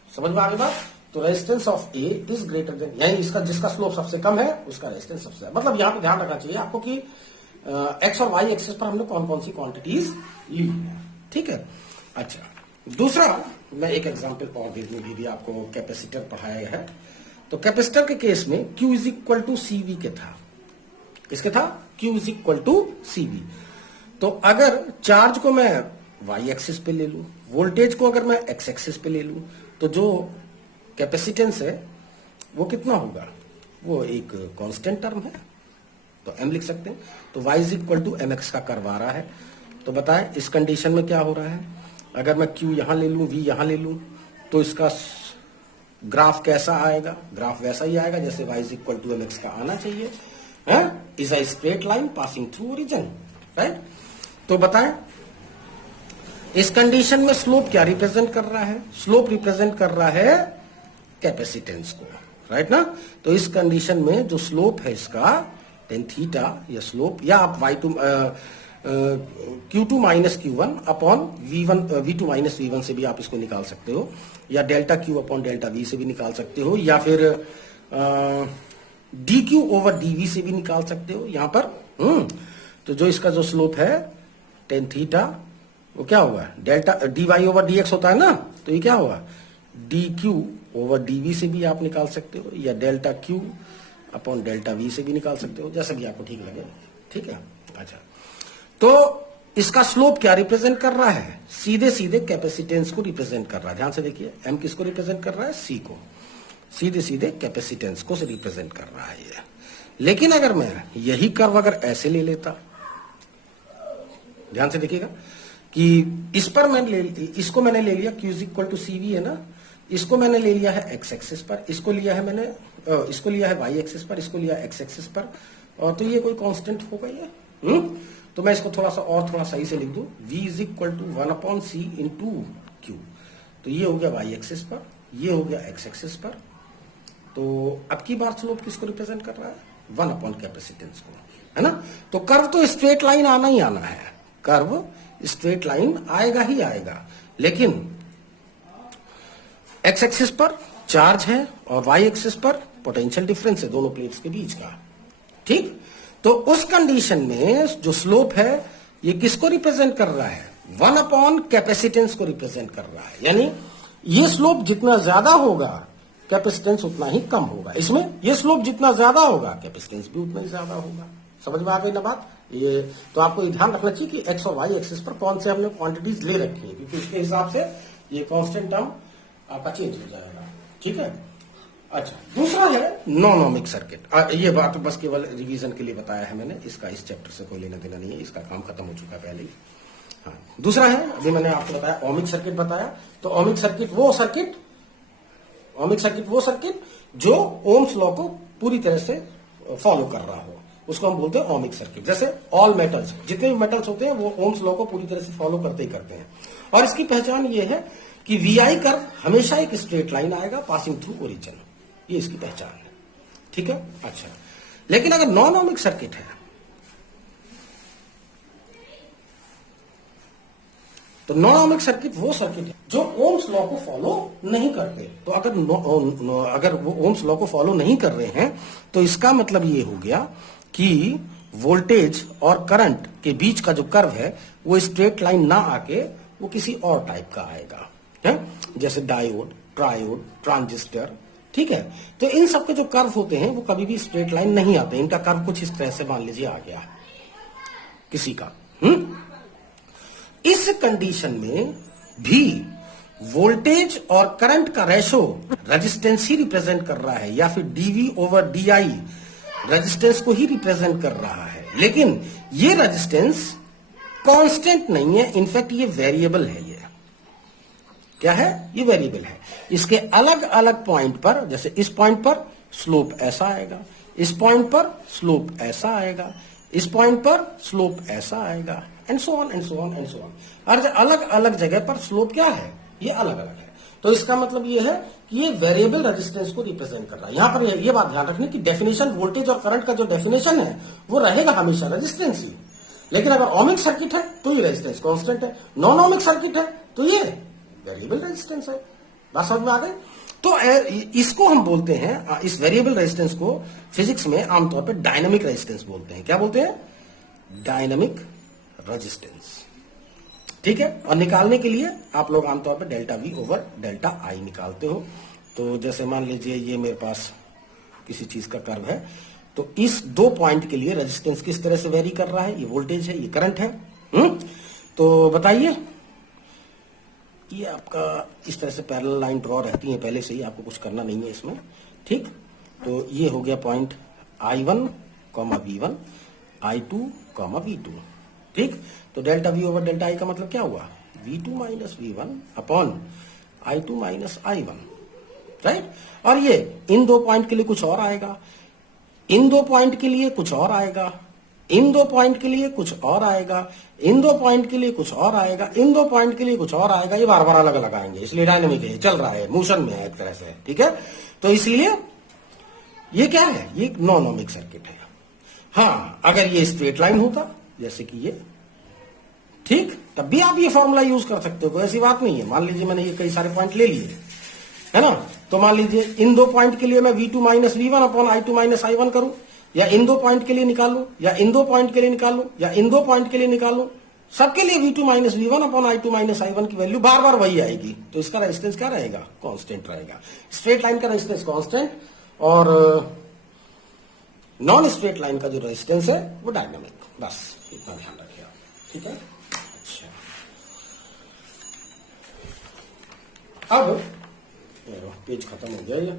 समझ में आ गई बात। तो resistance of A is greater then, यानी इसका जिसका स्लोप सबसे कम है उसका रेजिस्टेंस सबसे ज्यादा, मतलब यहां पे ध्यान रखना चाहिए आपको कि एक्स और वाई एक्सिस पर हमने कौन कौन सी क्वांटिटीज ली है, ठीक है। अच्छा, दूसरा मैं एक एग्जांपल और दे दूं, भी आपको कैपेसिटर पढ़ाया है, तो कैपेसिटर के केस में Q is equal to CV के था, किसके था, Q is equal to CV। तो अगर चार्ज को मैं वाई एक्सिस पे ले लूं, वोल्टेज को अगर मैं एक्स एक्सिस पे ले लूं, तो जो कैपेसिटेंस है वो कितना होगा, वो एक कांस्टेंट टर्म है, तो m लिख सकते हैं। तो y is equal to m x का कर्व आ रहा है, तो बताएं इस कंडीशन में क्या हो रहा है, अगर मैं Q यहां ले लूं, V यहां ले लूं, तो इसका ग्राफ कैसा आएगा, ग्राफ वैसा ही आएगा जैसे y is equal to mx का आना चाहिए, है, is a straight line passing through origin, right. तो बताएं इस कंडीशन में स्लोप क्या रिप्रेजेंट कर रहा है, स्लोप रिप्रेजेंट कर रहा है कैपेसिटेंस को, राइट ना। तो इस कंडीशन में जो स्लोप है इसका टेन थीटा या स्लोप, या आप y2 Q2 minus Q1 upon V2 minus V1 से भी आप इसको निकाल सकते हो, या delta Q upon delta V से भी निकाल सकते हो, या फिर DQ ओवर DV से भी निकाल सकते हो यहां पर। तो जो इसका जो स्लोप है टेन थीटा वो क्या होगा, डेल्टा dy ओवर dx होता है ना, तो ये क्या होगा dq ओवर dv से भी आप निकाल सकते हो, या delta q upon delta v से भी निकाल सकते हो, जैसा भी आपको ठीक लगे, ठीक है। अच्छा, तो इसका स्लोप क्या रिप्रेजेंट कर रहा है, सीधे सीधे कैपेसिटेंस को रिप्रेजेंट कर रहा है। ध्यान से देखिए, m किसको रिप्रेजेंट कर रहा है, c को, सीधे सीधे कैपेसिटेंस को से रिप्रेजेंट कर रहा है ये। लेकिन अगर मैं यही कर्व अगर ऐसे ले लेता, ध्यान से देखिएगा कि इस पर इसको मैंने ले लिया q is equal to CV है ना, इसको मैंने ले लिया है x एक्सिस पर, इसको लिया है मैंने इसको लिया है y एक्सिस पर, इसको लिया x एक्सिस पर, और तो ये कोई कांस्टेंट होगा ये। तो मैं इसको थोड़ा सा और थोड़ा सही से लिख दूं, v is equal to 1/c into q। तो ये हो गया y एक्सिस पर, ये हो गया x एक्सिस पर। तो अब की बार स्लोप किसको रिप्रेजेंट कर रहा है, 1 कैपेसिटेंस को, है ना। तो कर्व तो स्ट्रेट लाइन आना ही आना है, कर्व स्ट्रेट लाइन आएगा ही आएगा, लेकिन x एक्सिस पर चार्ज है और y एक्सिस पर पोटेंशियल डिफरेंस है दोनों प्लेट्स के बीच का, ठीक। तो उस कंडीशन में जो स्लोप है ये किसको रिप्रेजेंट कर रहा है, 1 कैपेसिटेंस को रिप्रेजेंट कर रहा है। यानी ये स्लोप जितना ज्यादा होगा कैपेसिटेंस उतना ही कम होगा, इसमें ये स्लोप जितना ज्यादा होगा कैपेसिटेंस भी उतना ही ज्यादा होगा। समझ में आ गई ना बात। ये तो आपको ध्यान रखना चाहिए कि एक्स और वाई एक्सिस पर कौन से हमने क्वांटिटीज ले रखी है, क्योंकि उसके हिसाब से ये कांस्टेंट टर्म आपका चेंज हो जाएगा, ठीक है। अच्छा, दूसरा है नॉन ओमिक सर्किट। ये बात बस केवल रिवीजन के लिए बताया है मैंने, इसका इस चैप्टर से कोई लेना देना नहीं है, इसका काम खत्म हो चुका है पहले ही। हाँ, दूसरा है अभी मैंने आपको बताया ओमिक सर्किट बताया। तो ओमिक सर्किट वो सर्किट जो ओम्स लॉ को पूरी तरह से फॉलो कर रहा हो, उसको हम बोलते हैं ओमिक सर्किट। जैसे ऑल मेटल्स, जितने भी मेटल्स होते हैं वो ओम्स लॉ को पूरी तरह से फॉलो करते ही करते हैं। और इसकी पहचान ये है कि वीआई कर्व हमेशा एक स्ट्रेट लाइन आएगा पासिंग थ्रू ओरिजिन, ये इसकी पहचान है, ठीक है। अच्छा, लेकिन अगर नॉन ओमिक सर्किट है तो नॉन ओमिक सर्किट वो सर्किट है जो ओम्स लॉ को फॉलो नहीं करते। तो अगर वो ओम्स लॉ को फॉलो नहीं कर रहे हैं तो इसका मतलब ये हो गया कि वोल्टेज और करंट के बीच का जो कर्व है वो स्ट्रेट लाइन ना आके वो किसी और टाइप का आएगा, है? जैसे डायोड, ट्रायोड, ट्रांजिस्टर, ठीक है। तो इन सब के जो कर्व होते हैं वो कभी भी स्ट्रेट लाइन नहीं आते, इनका कर्व कुछ इस तरह से मान लीजिए आ गया किसी का। इस कंडीशन में भी वोल्टेज और करंट का रेशो रेजिस्टेंस ही रिप्रेजेंट कर रहा है, या फिर डीवी ओवर डीआई रेजिस्टेंस को ही रिप्रेजेंट कर रहा है। लेकिन ये रेजिस्टेंस कांस्टेंट नहीं है, इनफैक्ट ये वेरिएबल है। ये क्या है, ये वेरिएबल है। इसके अलग अलग पॉइंट पर, जैसे इस पॉइंट पर स्लोप ऐसा आएगा, इस पॉइंट पर स्लोप ऐसा आएगा, इस पॉइंट पर स्लोप ऐसा आएगा, and so on and so on and so on. और अलग अलग जगह पर स्लोप क्या है, ये अलग अलग है। तो इसका मतलब ये है कि ये वेरिएबल रेजिस्टेंस को रिप्रेजेंट कर रहा है। यहां पर ये बात ध्यान रखनी कि डेफिनेशन वोल्टेज और करंट का जो डेफिनेशन है वो रहेगा हमेशा रेजिस्टेंस ही। लेकिन अगर ओमिक सर्किट है तो ये रेजिस्टेंस कांस्टेंट है, नॉन ओमिक सर्किट है तो ये वेरिएबल रेजिस्टेंस है। बात समझ में आ गई। तो इसको हम बोलते हैं, इस वेरिएबल रेजिस्टेंस को फिजिक्स में आमतौर पर डायनामिक रेजिस्टेंस बोलते हैं। क्या बोलते हैं, डायनामिक रेजिस्टेंस, ठीक है। और निकालने के लिए आप लोग आमतौर पर डेल्टा वी ओवर डेल्टा आई निकालते हो। तो जैसे मान लीजिए ये मेरे पास किसी चीज का कर्व है, तो इस दो पॉइंट के लिए रेजिस्टेंस किस तरह से वेरी कर रहा है, ये वोल्टेज है, ये करंट है। तो बताइए, ये आपका इस तरह से पैरेलल लाइन ड्रॉ रहती है पहले से ही, आपको कुछ करना नहीं है इसमें, ठीक। तो ये हो गया point I1, V1, I2, V2, ठीक। तो डेल्टा वी ओवर डेल्टा आई का मतलब क्या हुआ, V2 minus V1 upon I2 minus I1, right. और ये इन 2 पॉइंट के लिए कुछ और आएगा, इन 2 पॉइंट के लिए कुछ और आएगा, इन 2 पॉइंट के लिए कुछ और आएगा, इन 2 पॉइंट के लिए कुछ और आएगा, इन 2 पॉइंट के लिए कुछ और आएगा। ये बार बार अलग अलग आएंगे, इसलिए डायनेमिक है, चल रहा है, मोशन में है एक तरह से, ठीक है। तो इसलिए ये क्या है, ये नॉनोमिक सर्किट है। हाँ, अगर ये स्ट्रेट लाइन होता जैसे कि ये, ठीक, तब भी आप ये फॉर्मूला यूज कर सकते हो, कोई ऐसी बात नहीं है। मान लीजिए मैंने ये कई सारे पॉइंट ले लिए, है ना, तो मान लीजिए इन 2 पॉइंट के लिए मैं V2 minus V1 upon I2 minus I1 करूं, या इन 2 पॉइंट के लिए निकालूं, या इन 2 पॉइंट के लिए निकालूं, या इन 2 पॉइंट के लिए निकालूं, सबके लिए V2 minus V1 upon I2 minus I1 की वैल्यू बार बार वही आएगी। तो इसका रेजिस्टेंस क्या रहेगा, कांस्टेंट रहेगा। स्ट्रेट लाइन का रेजिस्टेंस कांस्टेंट, और नॉन स्ट्रेट लाइन का जो रेजिस्टेंस है वो डायनामिक। बस इतना ध्यान रखिए आप, ठीक है। अच्छा, अब पेज खत्म हो गया ये।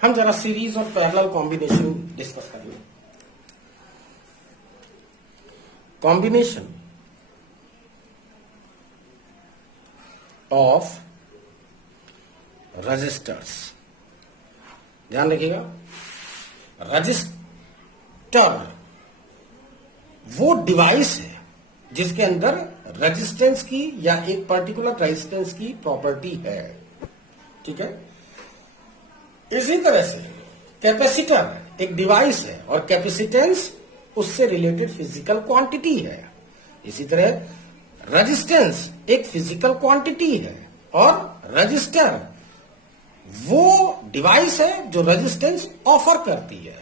हम जरा सीरीज और पैरेलल कॉम्बिनेशन डिस्कस करेंगे। कॉम्बिनेशन ऑफ रजिस्टर्स, ध्यान रखिएगा, रजिस्टर वो डिवाइस है जिसके अंदर रेजिस्टेंस की या एक पर्टिकुलर रेजिस्टेंस की प्रॉपर्टी है, ठीक है। इसी तरह से कैपेसिटर एक डिवाइस है और कैपेसिटेंस उससे रिलेटेड फिजिकल क्वांटिटी है। इसी तरह रेजिस्टेंस एक फिजिकल क्वांटिटी है और रजिस्टर वो डिवाइस है जो रेजिस्टेंस ऑफर करती है।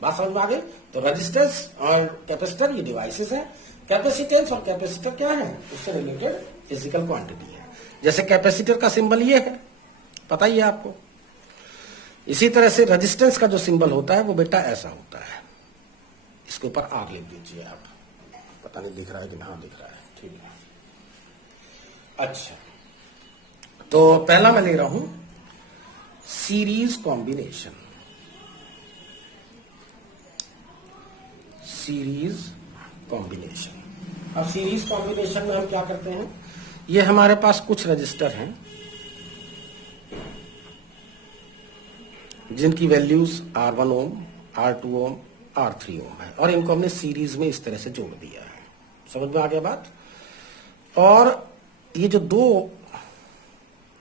बात समझ में आ गई। तो रेजिस्टेंस और कैपेसिटर ये डिवाइसेस हैं, कैपेसिटेंस और कैपेसिटर क्या है, उससे रिलेटेड फिजिकल क्वांटिटी है। जैसे कैपेसिटर का सिंबल ये है, पता ही है आपको। इसी तरह से रेजिस्टेंस का जो सिंबल होता है वो बेटा ऐसा होता है, इसके ऊपर आर लिख दीजिए आप, पता नहीं दिख रहा है कि हाँ दिख रहा है, ठीक है। अच्छा, तो पहला मैं ले रहा हूं सीरीज कॉम्बिनेशन। Series combination. अब सीरीज कॉम्बिनेशन में हम क्या करते हैं, ये हमारे पास कुछ रजिस्टर हैं जिनकी वैल्यूज R1 ओम, R2 ओम, R3 ओम है, और इनको हमने सीरीज में इस तरह से जोड़ दिया है। समझ में आ गया बात। और ये जो 2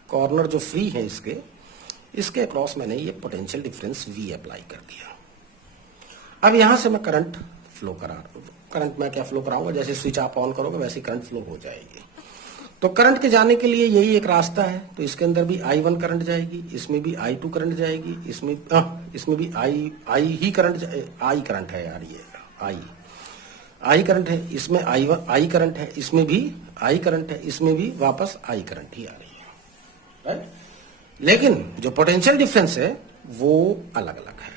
कॉर्नर जो फ्री है इसके अक्रॉस मैंने ये पोटेंशियल डिफरेंस V अप्लाई कर दिया। अब यहां से मैं करंट फ्लो करा, करंट में क्या फ्लो कराऊंगा, जैसे स्विच आप ऑन करोगे वैसे करंट फ्लो हो जाएगी। तो करंट के जाने के लिए यही एक रास्ता है। तो इसके अंदर भी I1 करंट जाएगी, इसमें भी I2 करंट जाएगी, इसमें भी I he current, I current है यार, ये I करंट है, इसमें I करंट है, इसमें भी I करंट है, इसमें भी वापस I करंट ही आ रही है, राइट। लेकिन जो पोटेंशियल डिफरेंस है वो अलग अलग है।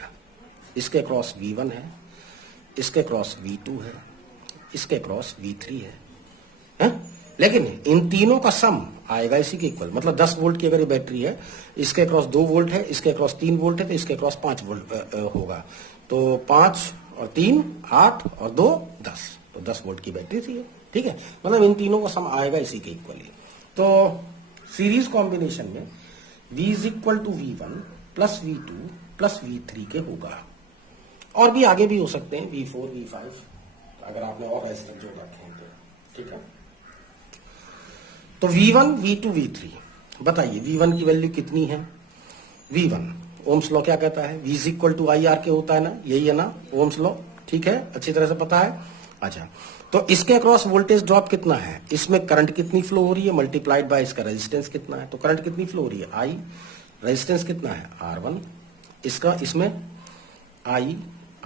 इसके क्रॉस V1 है, इसके क्रॉस V2 है, इसके क्रॉस V3 है? लेकिन इन तीनों का सम आएगा इसी के इक्वल। मतलब 10 वोल्ट की अगर ये बैटरी है, इसके क्रॉस 2 वोल्ट है, इसके क्रॉस 3 वोल्ट है, तो इसके क्रॉस 5 वोल्ट होगा। तो 5 और 3 8 और 2 10, तो 10 वोल्ट की बैटरी थी, ठीक है। मतलब इन तीनों का सम आएगा इसी के इक्वली। तो सीरीज कॉम्बिनेशन में V is equal to V1 plus V2 plus V3 के होगा। और भी आगे भी हो सकते हैं, V4 V5, अगर आपने और ऐसे जोड़ रखे हैं तो, ठीक है। तो V1 V2 V3, बताइए V1 की वैल्यू कितनी है। V1 ओम्स लॉ क्या कहता है, V is equal to IR के होता है ना, यही है ना ओम्स लॉ, ठीक है, अच्छी तरह से पता है। अच्छा, तो इसके अक्रॉस वोल्टेज ड्रॉप कितना है, इसमें करंट कितनी फ्लो हो रही है मल्टीप्लाइड बाय इसका रेजिस्टेंस कितना है। तो करंट कितनी फ्लो हो रही है I, रेजिस्टेंस कितना है R1, इसका इसमें I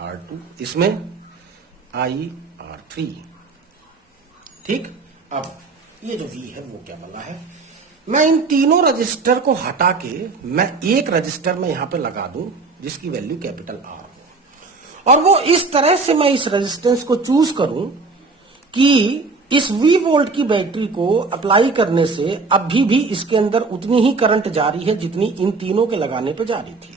R2, इसमें I R3, ठीक। अब ये जो V है वो क्या वाला है, मैं इन तीनों रजिस्टर को हटा के मैं एक रजिस्टर में यहां पे लगा दूं जिसकी वैल्यू कैपिटल R हो, और वो इस तरह से मैं इस रेजिस्टेंस को चूज करूं कि इस V वोल्ट की बैटरी को अप्लाई करने से अभी भी इसके अंदर उतनी ही करंट जारी है जितनी इन तीनों के लगाने पे जारी थी,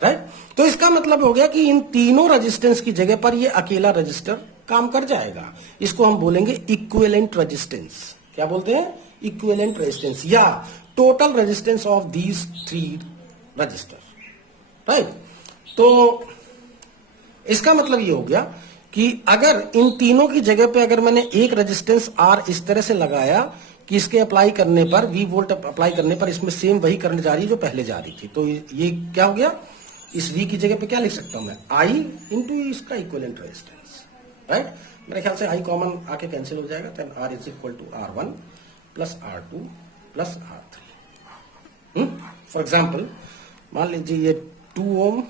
राइट। तो इसका मतलब हो गया कि इन तीनों रेजिस्टेंस की जगह पर ये अकेला रजिस्टर काम कर जाएगा। इसको हम बोलेंगे इक्विवेलेंट रेजिस्टेंस। क्या बोलते हैं? इक्विवेलेंट रेजिस्टेंस या total resistance of these three register, right. तो इसका मतलब ये हो गया कि अगर इन तीनों की जगह पे अगर मैंने एक रेजिस्टेंस आर इस तरह से लगाया कि इसके अप्लाई करने पर, वी वोल्ट अप्लाई करने पर इसमें सेम वही करंट जा रही है जो पहले जा रही थी, तो ये क्या हो गया? इस V की जगह पे क्या लिख सकता हूं मैं? I इंटू इसका इक्विवेलेंट रेजिस्टेंस, राइट। मेरे ख्याल से I कॉमन आके कैंसिल हो जाएगा, then R is equal to R1 plus R2 plus R3। For example मान लीजिए ये 2 ओम,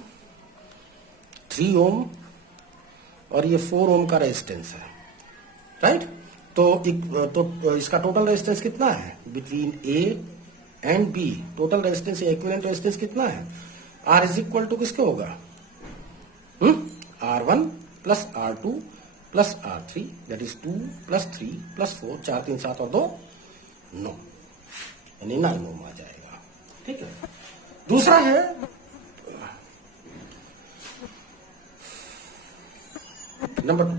3 ओम और ये 4 ओम का रेजिस्टेंस है, राइट। तो इसका टोटल रेजिस्टेंस कितना है between A and B? Total resistance या इक्विवेलेंट रेजिस्टेंस कितना है? R इज इक्वल टू किसके होगा? R1 plus R2 plus R3, that is 2 plus 3 plus 4, 4 3 7 और 2 9, यानी 9 ओम आ जाएगा, ठीक है। दूसरा है number 2,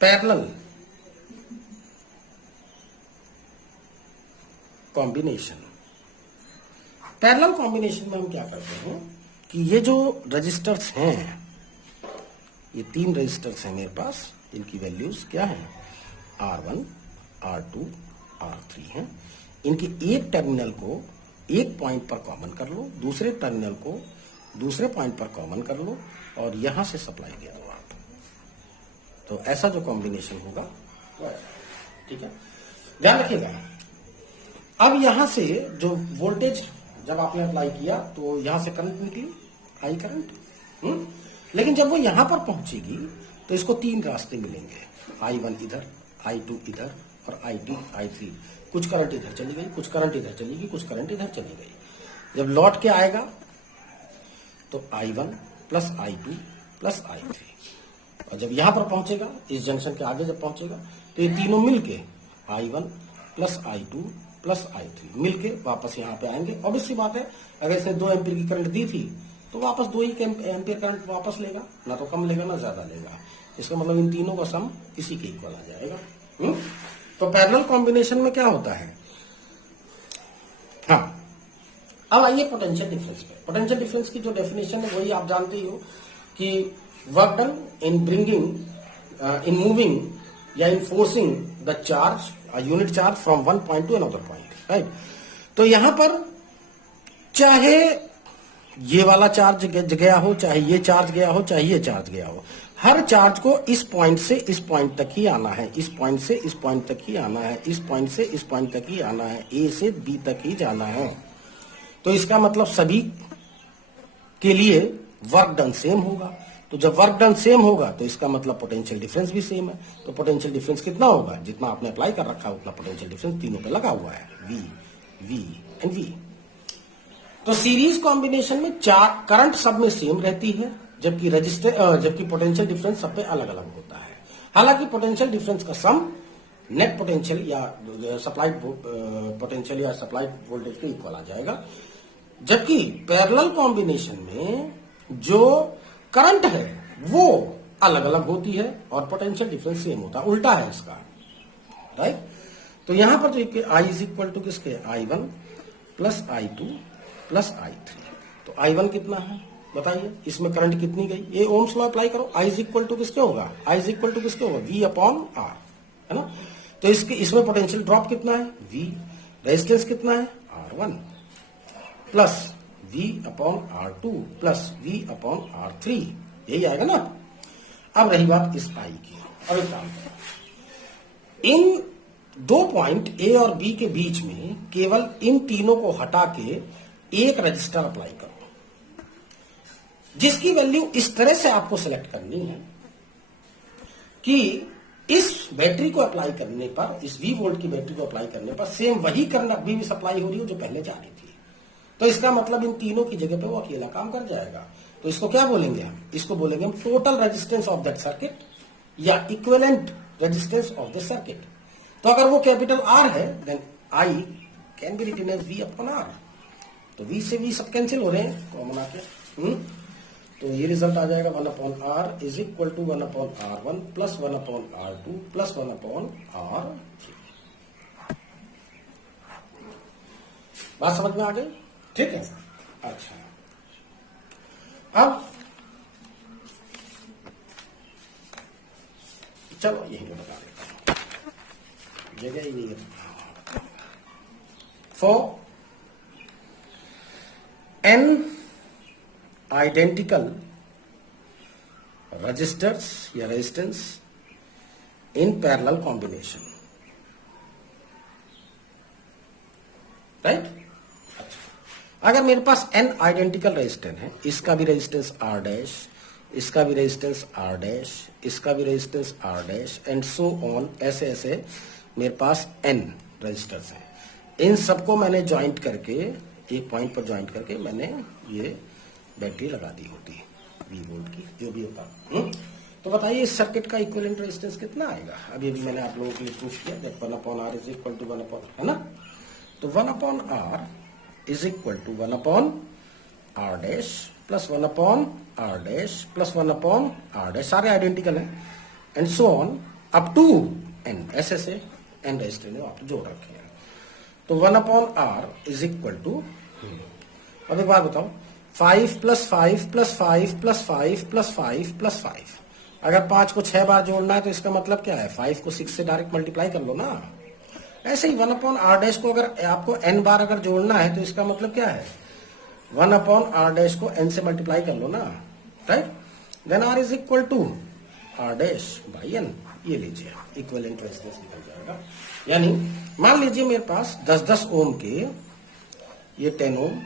parallel combination. Parallel combination में हम क्या करते हैं कि ये जो रजिस्टर्स हैं, ये 3 रजिस्टर्स हैं मेरे पास, इनकी वैल्यूज क्या है? R1, R2, R3 हैं। इनके एक टर्मिनल को एक पॉइंट पर कॉमन कर लो, दूसरे टर्मिनल को दूसरे पॉइंट पर कॉमन कर लो और यहां से सप्लाई दे दो आप। तो ऐसा जो कॉम्बिनेशन होगा, ठीक है, ध्यान रखिएगा। अब यहां से जो वोल्टेज जब आपने अप्लाई किया तो यहां से करंट निकली, आई करंट, लेकिन जब वो यहां पर पहुंचेगी तो इसको 3 रास्ते मिलेंगे, I1 इधर, I2 इधर और I3। कुछ करंट इधर चली गई, कुछ करंट इधर चली गई, कुछ करंट इधर चली गई। जब लौट के आएगा तो I1 plus I2 plus I3, और जब यहां पर पहुंचेगा, इस जंक्शन के आगे जब पहुंचेगा तो ये तीनों मिलके I1 plus I2 plus I3 मिलके वापस यहाँ पे आएंगे। ऑब्वियस सी बात है, अगर इसने 2 एम्पीयर की करंट दी थी तो वापस 2 ही एम्पीयर करंट वापस लेगा, ना तो कम लेगा ना ज्यादा लेगा। इसका मतलब इन तीनों का सम इसी के इक्वल आ जाएगा। तो पैरेलल कॉम्बिनेशन में क्या होता है? हाँ, अब आइए पोटेंशियल डिफरेंस पे। पोटेंशियल डिफरेंस की जो डेफिनेशन है वही आप जानते ही हो कि work done in bringing, in moving या in forcing the charge, unit charge from one point to another point, right. तो यहां पर चाहे ये वाला चार्ज गया हो, चाहे ये चार्ज गया हो, चाहे ये चार्ज गया हो, हर चार्ज को इस पॉइंट से इस पॉइंट तक ही आना है, इस पॉइंट से इस पॉइंट तक ही आना है, इस पॉइंट से इस पॉइंट तक ही आना है, ए से बी तक ही जाना है। तो इसका मतलब सभी के लिए वर्क डन सेम होगा। तो जब वर्क डन सेम होगा तो इसका मतलब पोटेंशियल डिफरेंस भी सेम है। तो पोटेंशियल डिफरेंस कितना होगा? जितना आपने अप्लाई कर रखा है उतना पोटेंशियल डिफरेंस तीनों पे लगा हुआ है, V एंड V। तो सीरीज कॉम्बिनेशन में करंट सब में सेम रहती है, जबकि पोटेंशियल डिफरेंस सब पे अलग अलग होता है। हालांकि पोटेंशियल डिफरेंस का सम नेट पोटेंशियल या सप्लाइड पोटेंशियल या सप्लाइड वोल्टेज के इक्वल आ जाएगा। जबकि पैरेलल कॉम्बिनेशन में जो करंट है वो अलग अलग होती है और पोटेंशियल डिफरेंस सेम होता है, उल्टा है इसका, राइट। तो यहां पर जो I इज इक्वल टू किसके? I1 plus I2 plus I3। तो I1 कितना है बताइए, इसमें करंट कितनी गई? ये ओम्स लॉ अप्लाई करो, I इज इक्वल टू किसके होगा? I इज इक्वल टू किसके होगा? V अपॉन R, है ना। तो इसमें पोटेंशियल ड्रॉप कितना है? V। रेजिस्टेंस कितना है? R1 plus V upon R2 plus V upon R3, यही आएगा ना। अब रही बात इस I की। अब एक काम करो, इन 2 पॉइंट A और B के बीच में केवल इन तीनों को हटा के एक रजिस्टर अप्लाई करो, जिसकी वैल्यू इस तरह से आपको सिलेक्ट करनी है कि इस बैटरी को अप्लाई करने पर, इस V वोल्ट की बैटरी को अप्लाई करने पर सेम वही करंट अभी भी सप्लाई हो रही हो जो पहले जा रही थी। तो इसका मतलब इन तीनों की जगह पे वो अकेला काम कर जाएगा। तो इसको क्या बोलेंगे हम? इसको बोलेंगे हम total resistance of that circuit या equivalent resistance of the circuit. तो अगर वो कैपिटल R है then I can be written as V upon R। तो V से V सब कैंसिल हो रहे हैं कॉमन आके। तो ये रिजल्ट आ जाएगा 1/r is equal to 1/r1 plus 1/r2 plus 1/r3। बात समझ में आ गई? ठीक है। अच्छा, अब चलो यही मैं बता देता हूं, जगह ही नहीं है। फॉर n आइडेंटिकल रजिस्टर्स या resistance in parallel combination, right. अच्छा, अगर मेरे पास n आइडेंटिकल रेजिस्टेंस है, इसका भी रेजिस्टेंस r डैश, इसका भी रेजिस्टेंस r डैश, इसका भी resistance r dash and so on, ऐसे ऐसे मेरे पास n रजिस्टर्स हैं। इन सबको मैंने ज्वाइंट करके एक पॉइंट पर ज्वाइंट करके मैंने ये बैटरी लगा दी होती है 20 वोल्ट की, जो भी होता। तो बताइए इस सर्किट का इक्विवेलेंट रेजिस्टेंस कितना आएगा? अभी भी मैंने आप लोगों के लिए प्रूफ किया जब 1/r इज इक्वल टू 1/, है ना। तो 1/r is equal to 1/r dash plus 1/r dash plus 1/r dash, सारे आइडेंटिकल हैं and so on up to n, ऐसे से n रेजिस्टेंस आप जोड़ रखे हैं। तो 1/r इज इक्वल टू, अब एक बात बताओ, 5 plus 5 plus 5 plus 5 plus 5 plus 5, अगर 5 को 6 बार जोड़ना है तो इसका मतलब क्या है? 5 को 6 से डायरेक्ट मल्टीप्लाई कर लो ना। ऐसे ही 1/r डैश को अगर आपको n बार अगर जोड़ना है तो इसका मतलब क्या है? 1/r डैश को n से मल्टीप्लाई कर लो ना, right. Then r is equal to r dash by n, ये लीजिए इक्विवेलेंट रेजिस्टेंस निकल जाएगा। यानी मान लीजिए मेरे पास 10-10 ओम के, ये 10 ओम,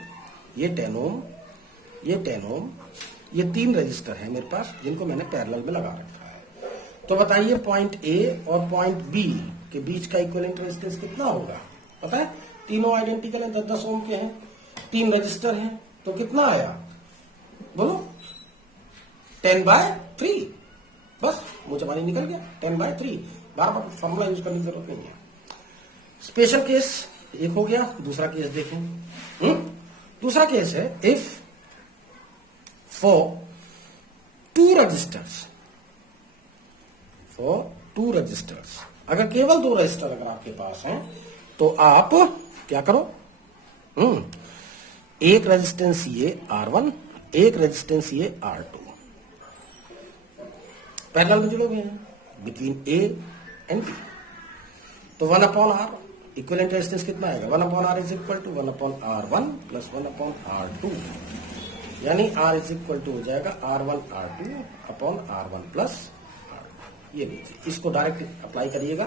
ये 10 ओम, ये 10 ओम, ये 3 रजिस्टर हैं मेरे पास जिनको मैंने पैरेलल में लगा रखा है। तो बताइए पॉइंट ए और पॉइंट बी के बीच का इक्विवेलेंट रेजिस्टेंस कितना होगा? पता है? तीनों आइडेंटिकल हैं, 10-10 ओम के हैं, 3 रजिस्टर हैं, तो कितना आया बोलो? 10/3। बस मुझे पानी निकल गया, 10/3। बार बार फॉर्मूला यूज करने की जरूरत नहीं है। स्पेशल केस एक हो गया, दूसरा केस देखें। दूसरा केस है इफ फॉर 2 रजिस्टर्स, अगर केवल 2 रजिस्टर अगर आपके पास हैं तो आप क्या करो, एक रेजिस्टेंस ये R1, एक रेजिस्टेंस ये R2 पैरेलल में जुड़े हुए हैं बिटवीन A एंड B। तो 1/r इक्विवेलेंट रेजिस्टेंस कितना आएगा? 1/r is equal to 1/r1 plus 1/r2, यानी r इज इक्वल टू हो जाएगा R1R2 upon R1 plus R2। ये लीजिए, इसको डायरेक्ट अप्लाई करिएगा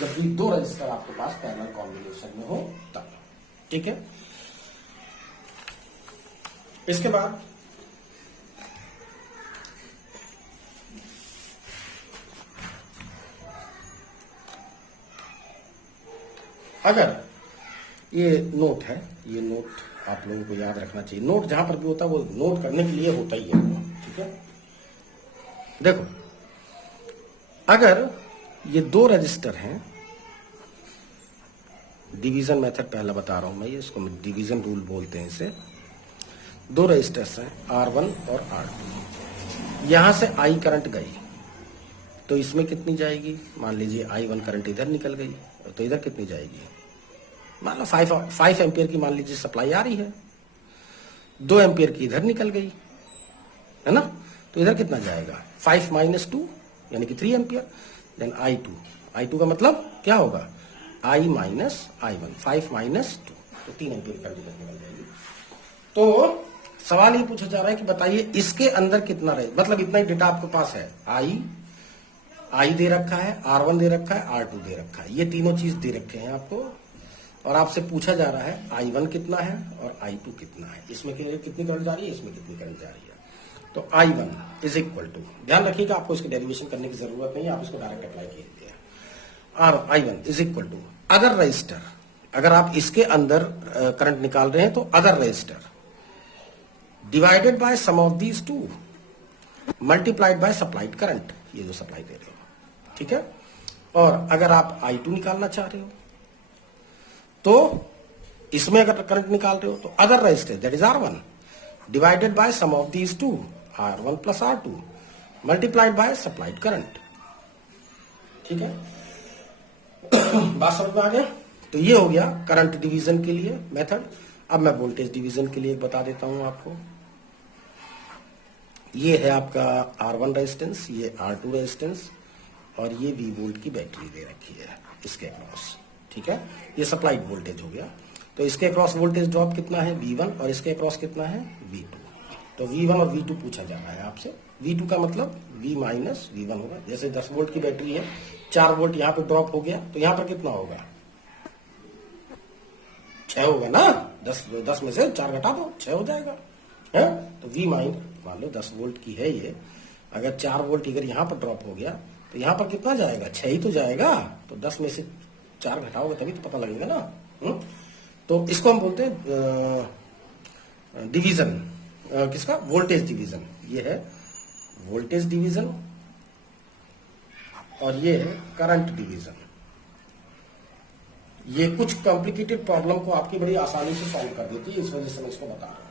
जब भी 2 रजिस्टर आपके पास पैरेलल कॉम्बिनेशन में हो तब, ठीक है। इसके बाद अगर ये नोट है, ये नोट आप लोगों को याद रखना चाहिए। नोट जहां पर भी होता है वो नोट करने के लिए होता ही है, ठीक है। देखो, अगर ये 2 रजिस्टर हैं, डिवीजन मेथड पहला बता रहा हूं मैं, ये इसको डिवीजन रूल बोलते हैं इसे। 2 रजिस्टर्स हैं R1 और R2, यहां से I करंट गई तो इसमें कितनी जाएगी? मान लीजिए I1 करंट इधर निकल गई तो इधर कितनी जाएगी? मान लो 5 एम्पियर की मान लीजिए सप्लाई आ रही है, 2 एम्पियर की इधर निकल गई, है ना। तो इधर कितना जाएगा? 5 - 2 यानी कि 3 एम्पियर। देन I2 का मतलब क्या होगा? I माइनस I1, 5 - 2, तो 3 एम्पियर करंट इधर निकल जाएगी। तो सवाल ये पूछा जा रहा है कि बताइए इसके अंदर कितना रहे, मतलब इतना ही डेटा आपके पास है। I दे रखा है, R1 दे रखा है, R2 दे रखा है, ये तीनों चीज दे रखे हैं आपको, और आपसे पूछा जा रहा है I1 कितना है और I2 कितना है, इसमें कितनी करंट जा रही है, इसमें कितनी करंट जा रही है। तो I1 इज इक्वल टू, ध्यान रखिएगा आपको इसकी डेरिवेशन करने की जरूरत नहीं है, आप इसको डायरेक्ट अप्लाई कीजिए। I1 is equal to other resistor, अगर आप इसके अंदर करंट निकाल रहे हैं तो other resistor divided by sum of these 2 multiplied by supplied current, ये जो सप्लाई दे रहे हो, ठीक है। और अगर आप I2 निकालना चाह रहे हो तो इसमें अगर करंट निकाल रहे हो तो other resistor that is R1 divided by sum of these 2 R1 plus R2 multiplied by supplied current. ठीक है, बात समझ में आ गया। तो ये हो गया करंट डिवीजन के लिए मेथड। अब मैं वोल्टेज डिवीजन के लिए बता देता हूं आपको। ये है आपका R1 रेजिस्टेंस, ये R2 रेजिस्टेंस, और ये V वोल्ट की बैटरी दे रखी है इसके अक्रॉस। ठीक है, ये सप्लाइड वोल्टेज हो गया। तो इसके अक्रॉस वोल्टेज ड्रॉप कितना है V1 और इसके अक्रॉस कितना है V2। तो V1 और V2 पूछा जा रहा है आपसे। V2 का मतलब V माइनस V1 होगा। जैसे 10 वोल्ट की बैटरी है, 4 वोल्ट यहाँ पे ड्रॉप हो गया, तो यहाँ पर कितना होगा 6 होगा ना। 10 में से 4 घटा दो, 6 हो जाएगा है। तो V माइनस, मान लो 10 वोल्ट की है ये, अगर 4 वोल्ट अगर यहाँ पर ड्रॉप हो गया तो यहाँ पर कितना जाएगा 6 ही तो जाएगा। तो 10 में से 4 घटाओगे तभी तो पता लगेगा ना। तो इसको हम बोलते हैं डिवीजन, किसका, वोल्टेज डिवीजन। ये है वोल्टेज डिवीजन और ये है करंट डिवीजन। ये कुछ कॉम्प्लिकेटेड प्रॉब्लम को आपकी बड़ी आसानी से सॉल्व कर देती है, इस वजह से मैं इसको बता रहा हूं।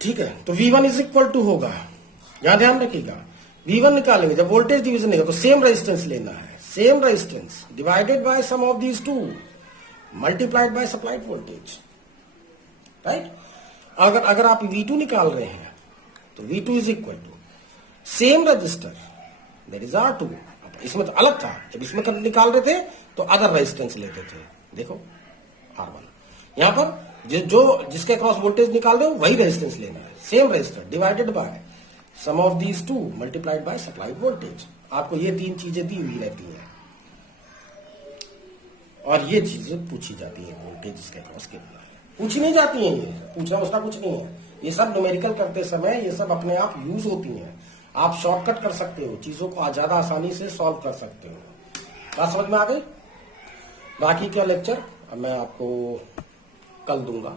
ठीक है, तो V1 इज इक्वल टू होगा, यहां ध्यान रखिएगा, V1 निकालेंगे जब वोल्टेज डिवीजन लेगा तो सेम रेजिस्टेंस लेना है, same resistance divided by sum of these two multiplied by supplied voltage. Right, अगर आप V2 निकाल रहे हैं तो V2 is equal to same resistor that is R2। इसमें तो अलग था, जब इसमें निकाल रहे थे तो अदर रेजिस्टेंस लेते थे, देखो R1। यहां पर जो जिसके क्रॉस वोल्टेज निकाल रहे हो वही रेजिस्टेंस लेना है, same resistor divided by sum of these two multiplied by supplied voltage. आपको ये 3 चीजें दी हुई रहती हैं और ये चीजें पूछी जाती है, वोल्टेज इसके क्रॉस कितना है पूछी नहीं जाती है। ये पूछना उसका कुछ नहीं है, ये सब न्यूमेरिकल करते समय ये सब अपने आप यूज होती हैं। आप शॉर्टकट कर सकते हो, चीजों को ज्यादा आसानी से सॉल्व कर सकते हो। बात समझ में आ गई। बाकी का लेक्चर मैं आपको कल दूंगा।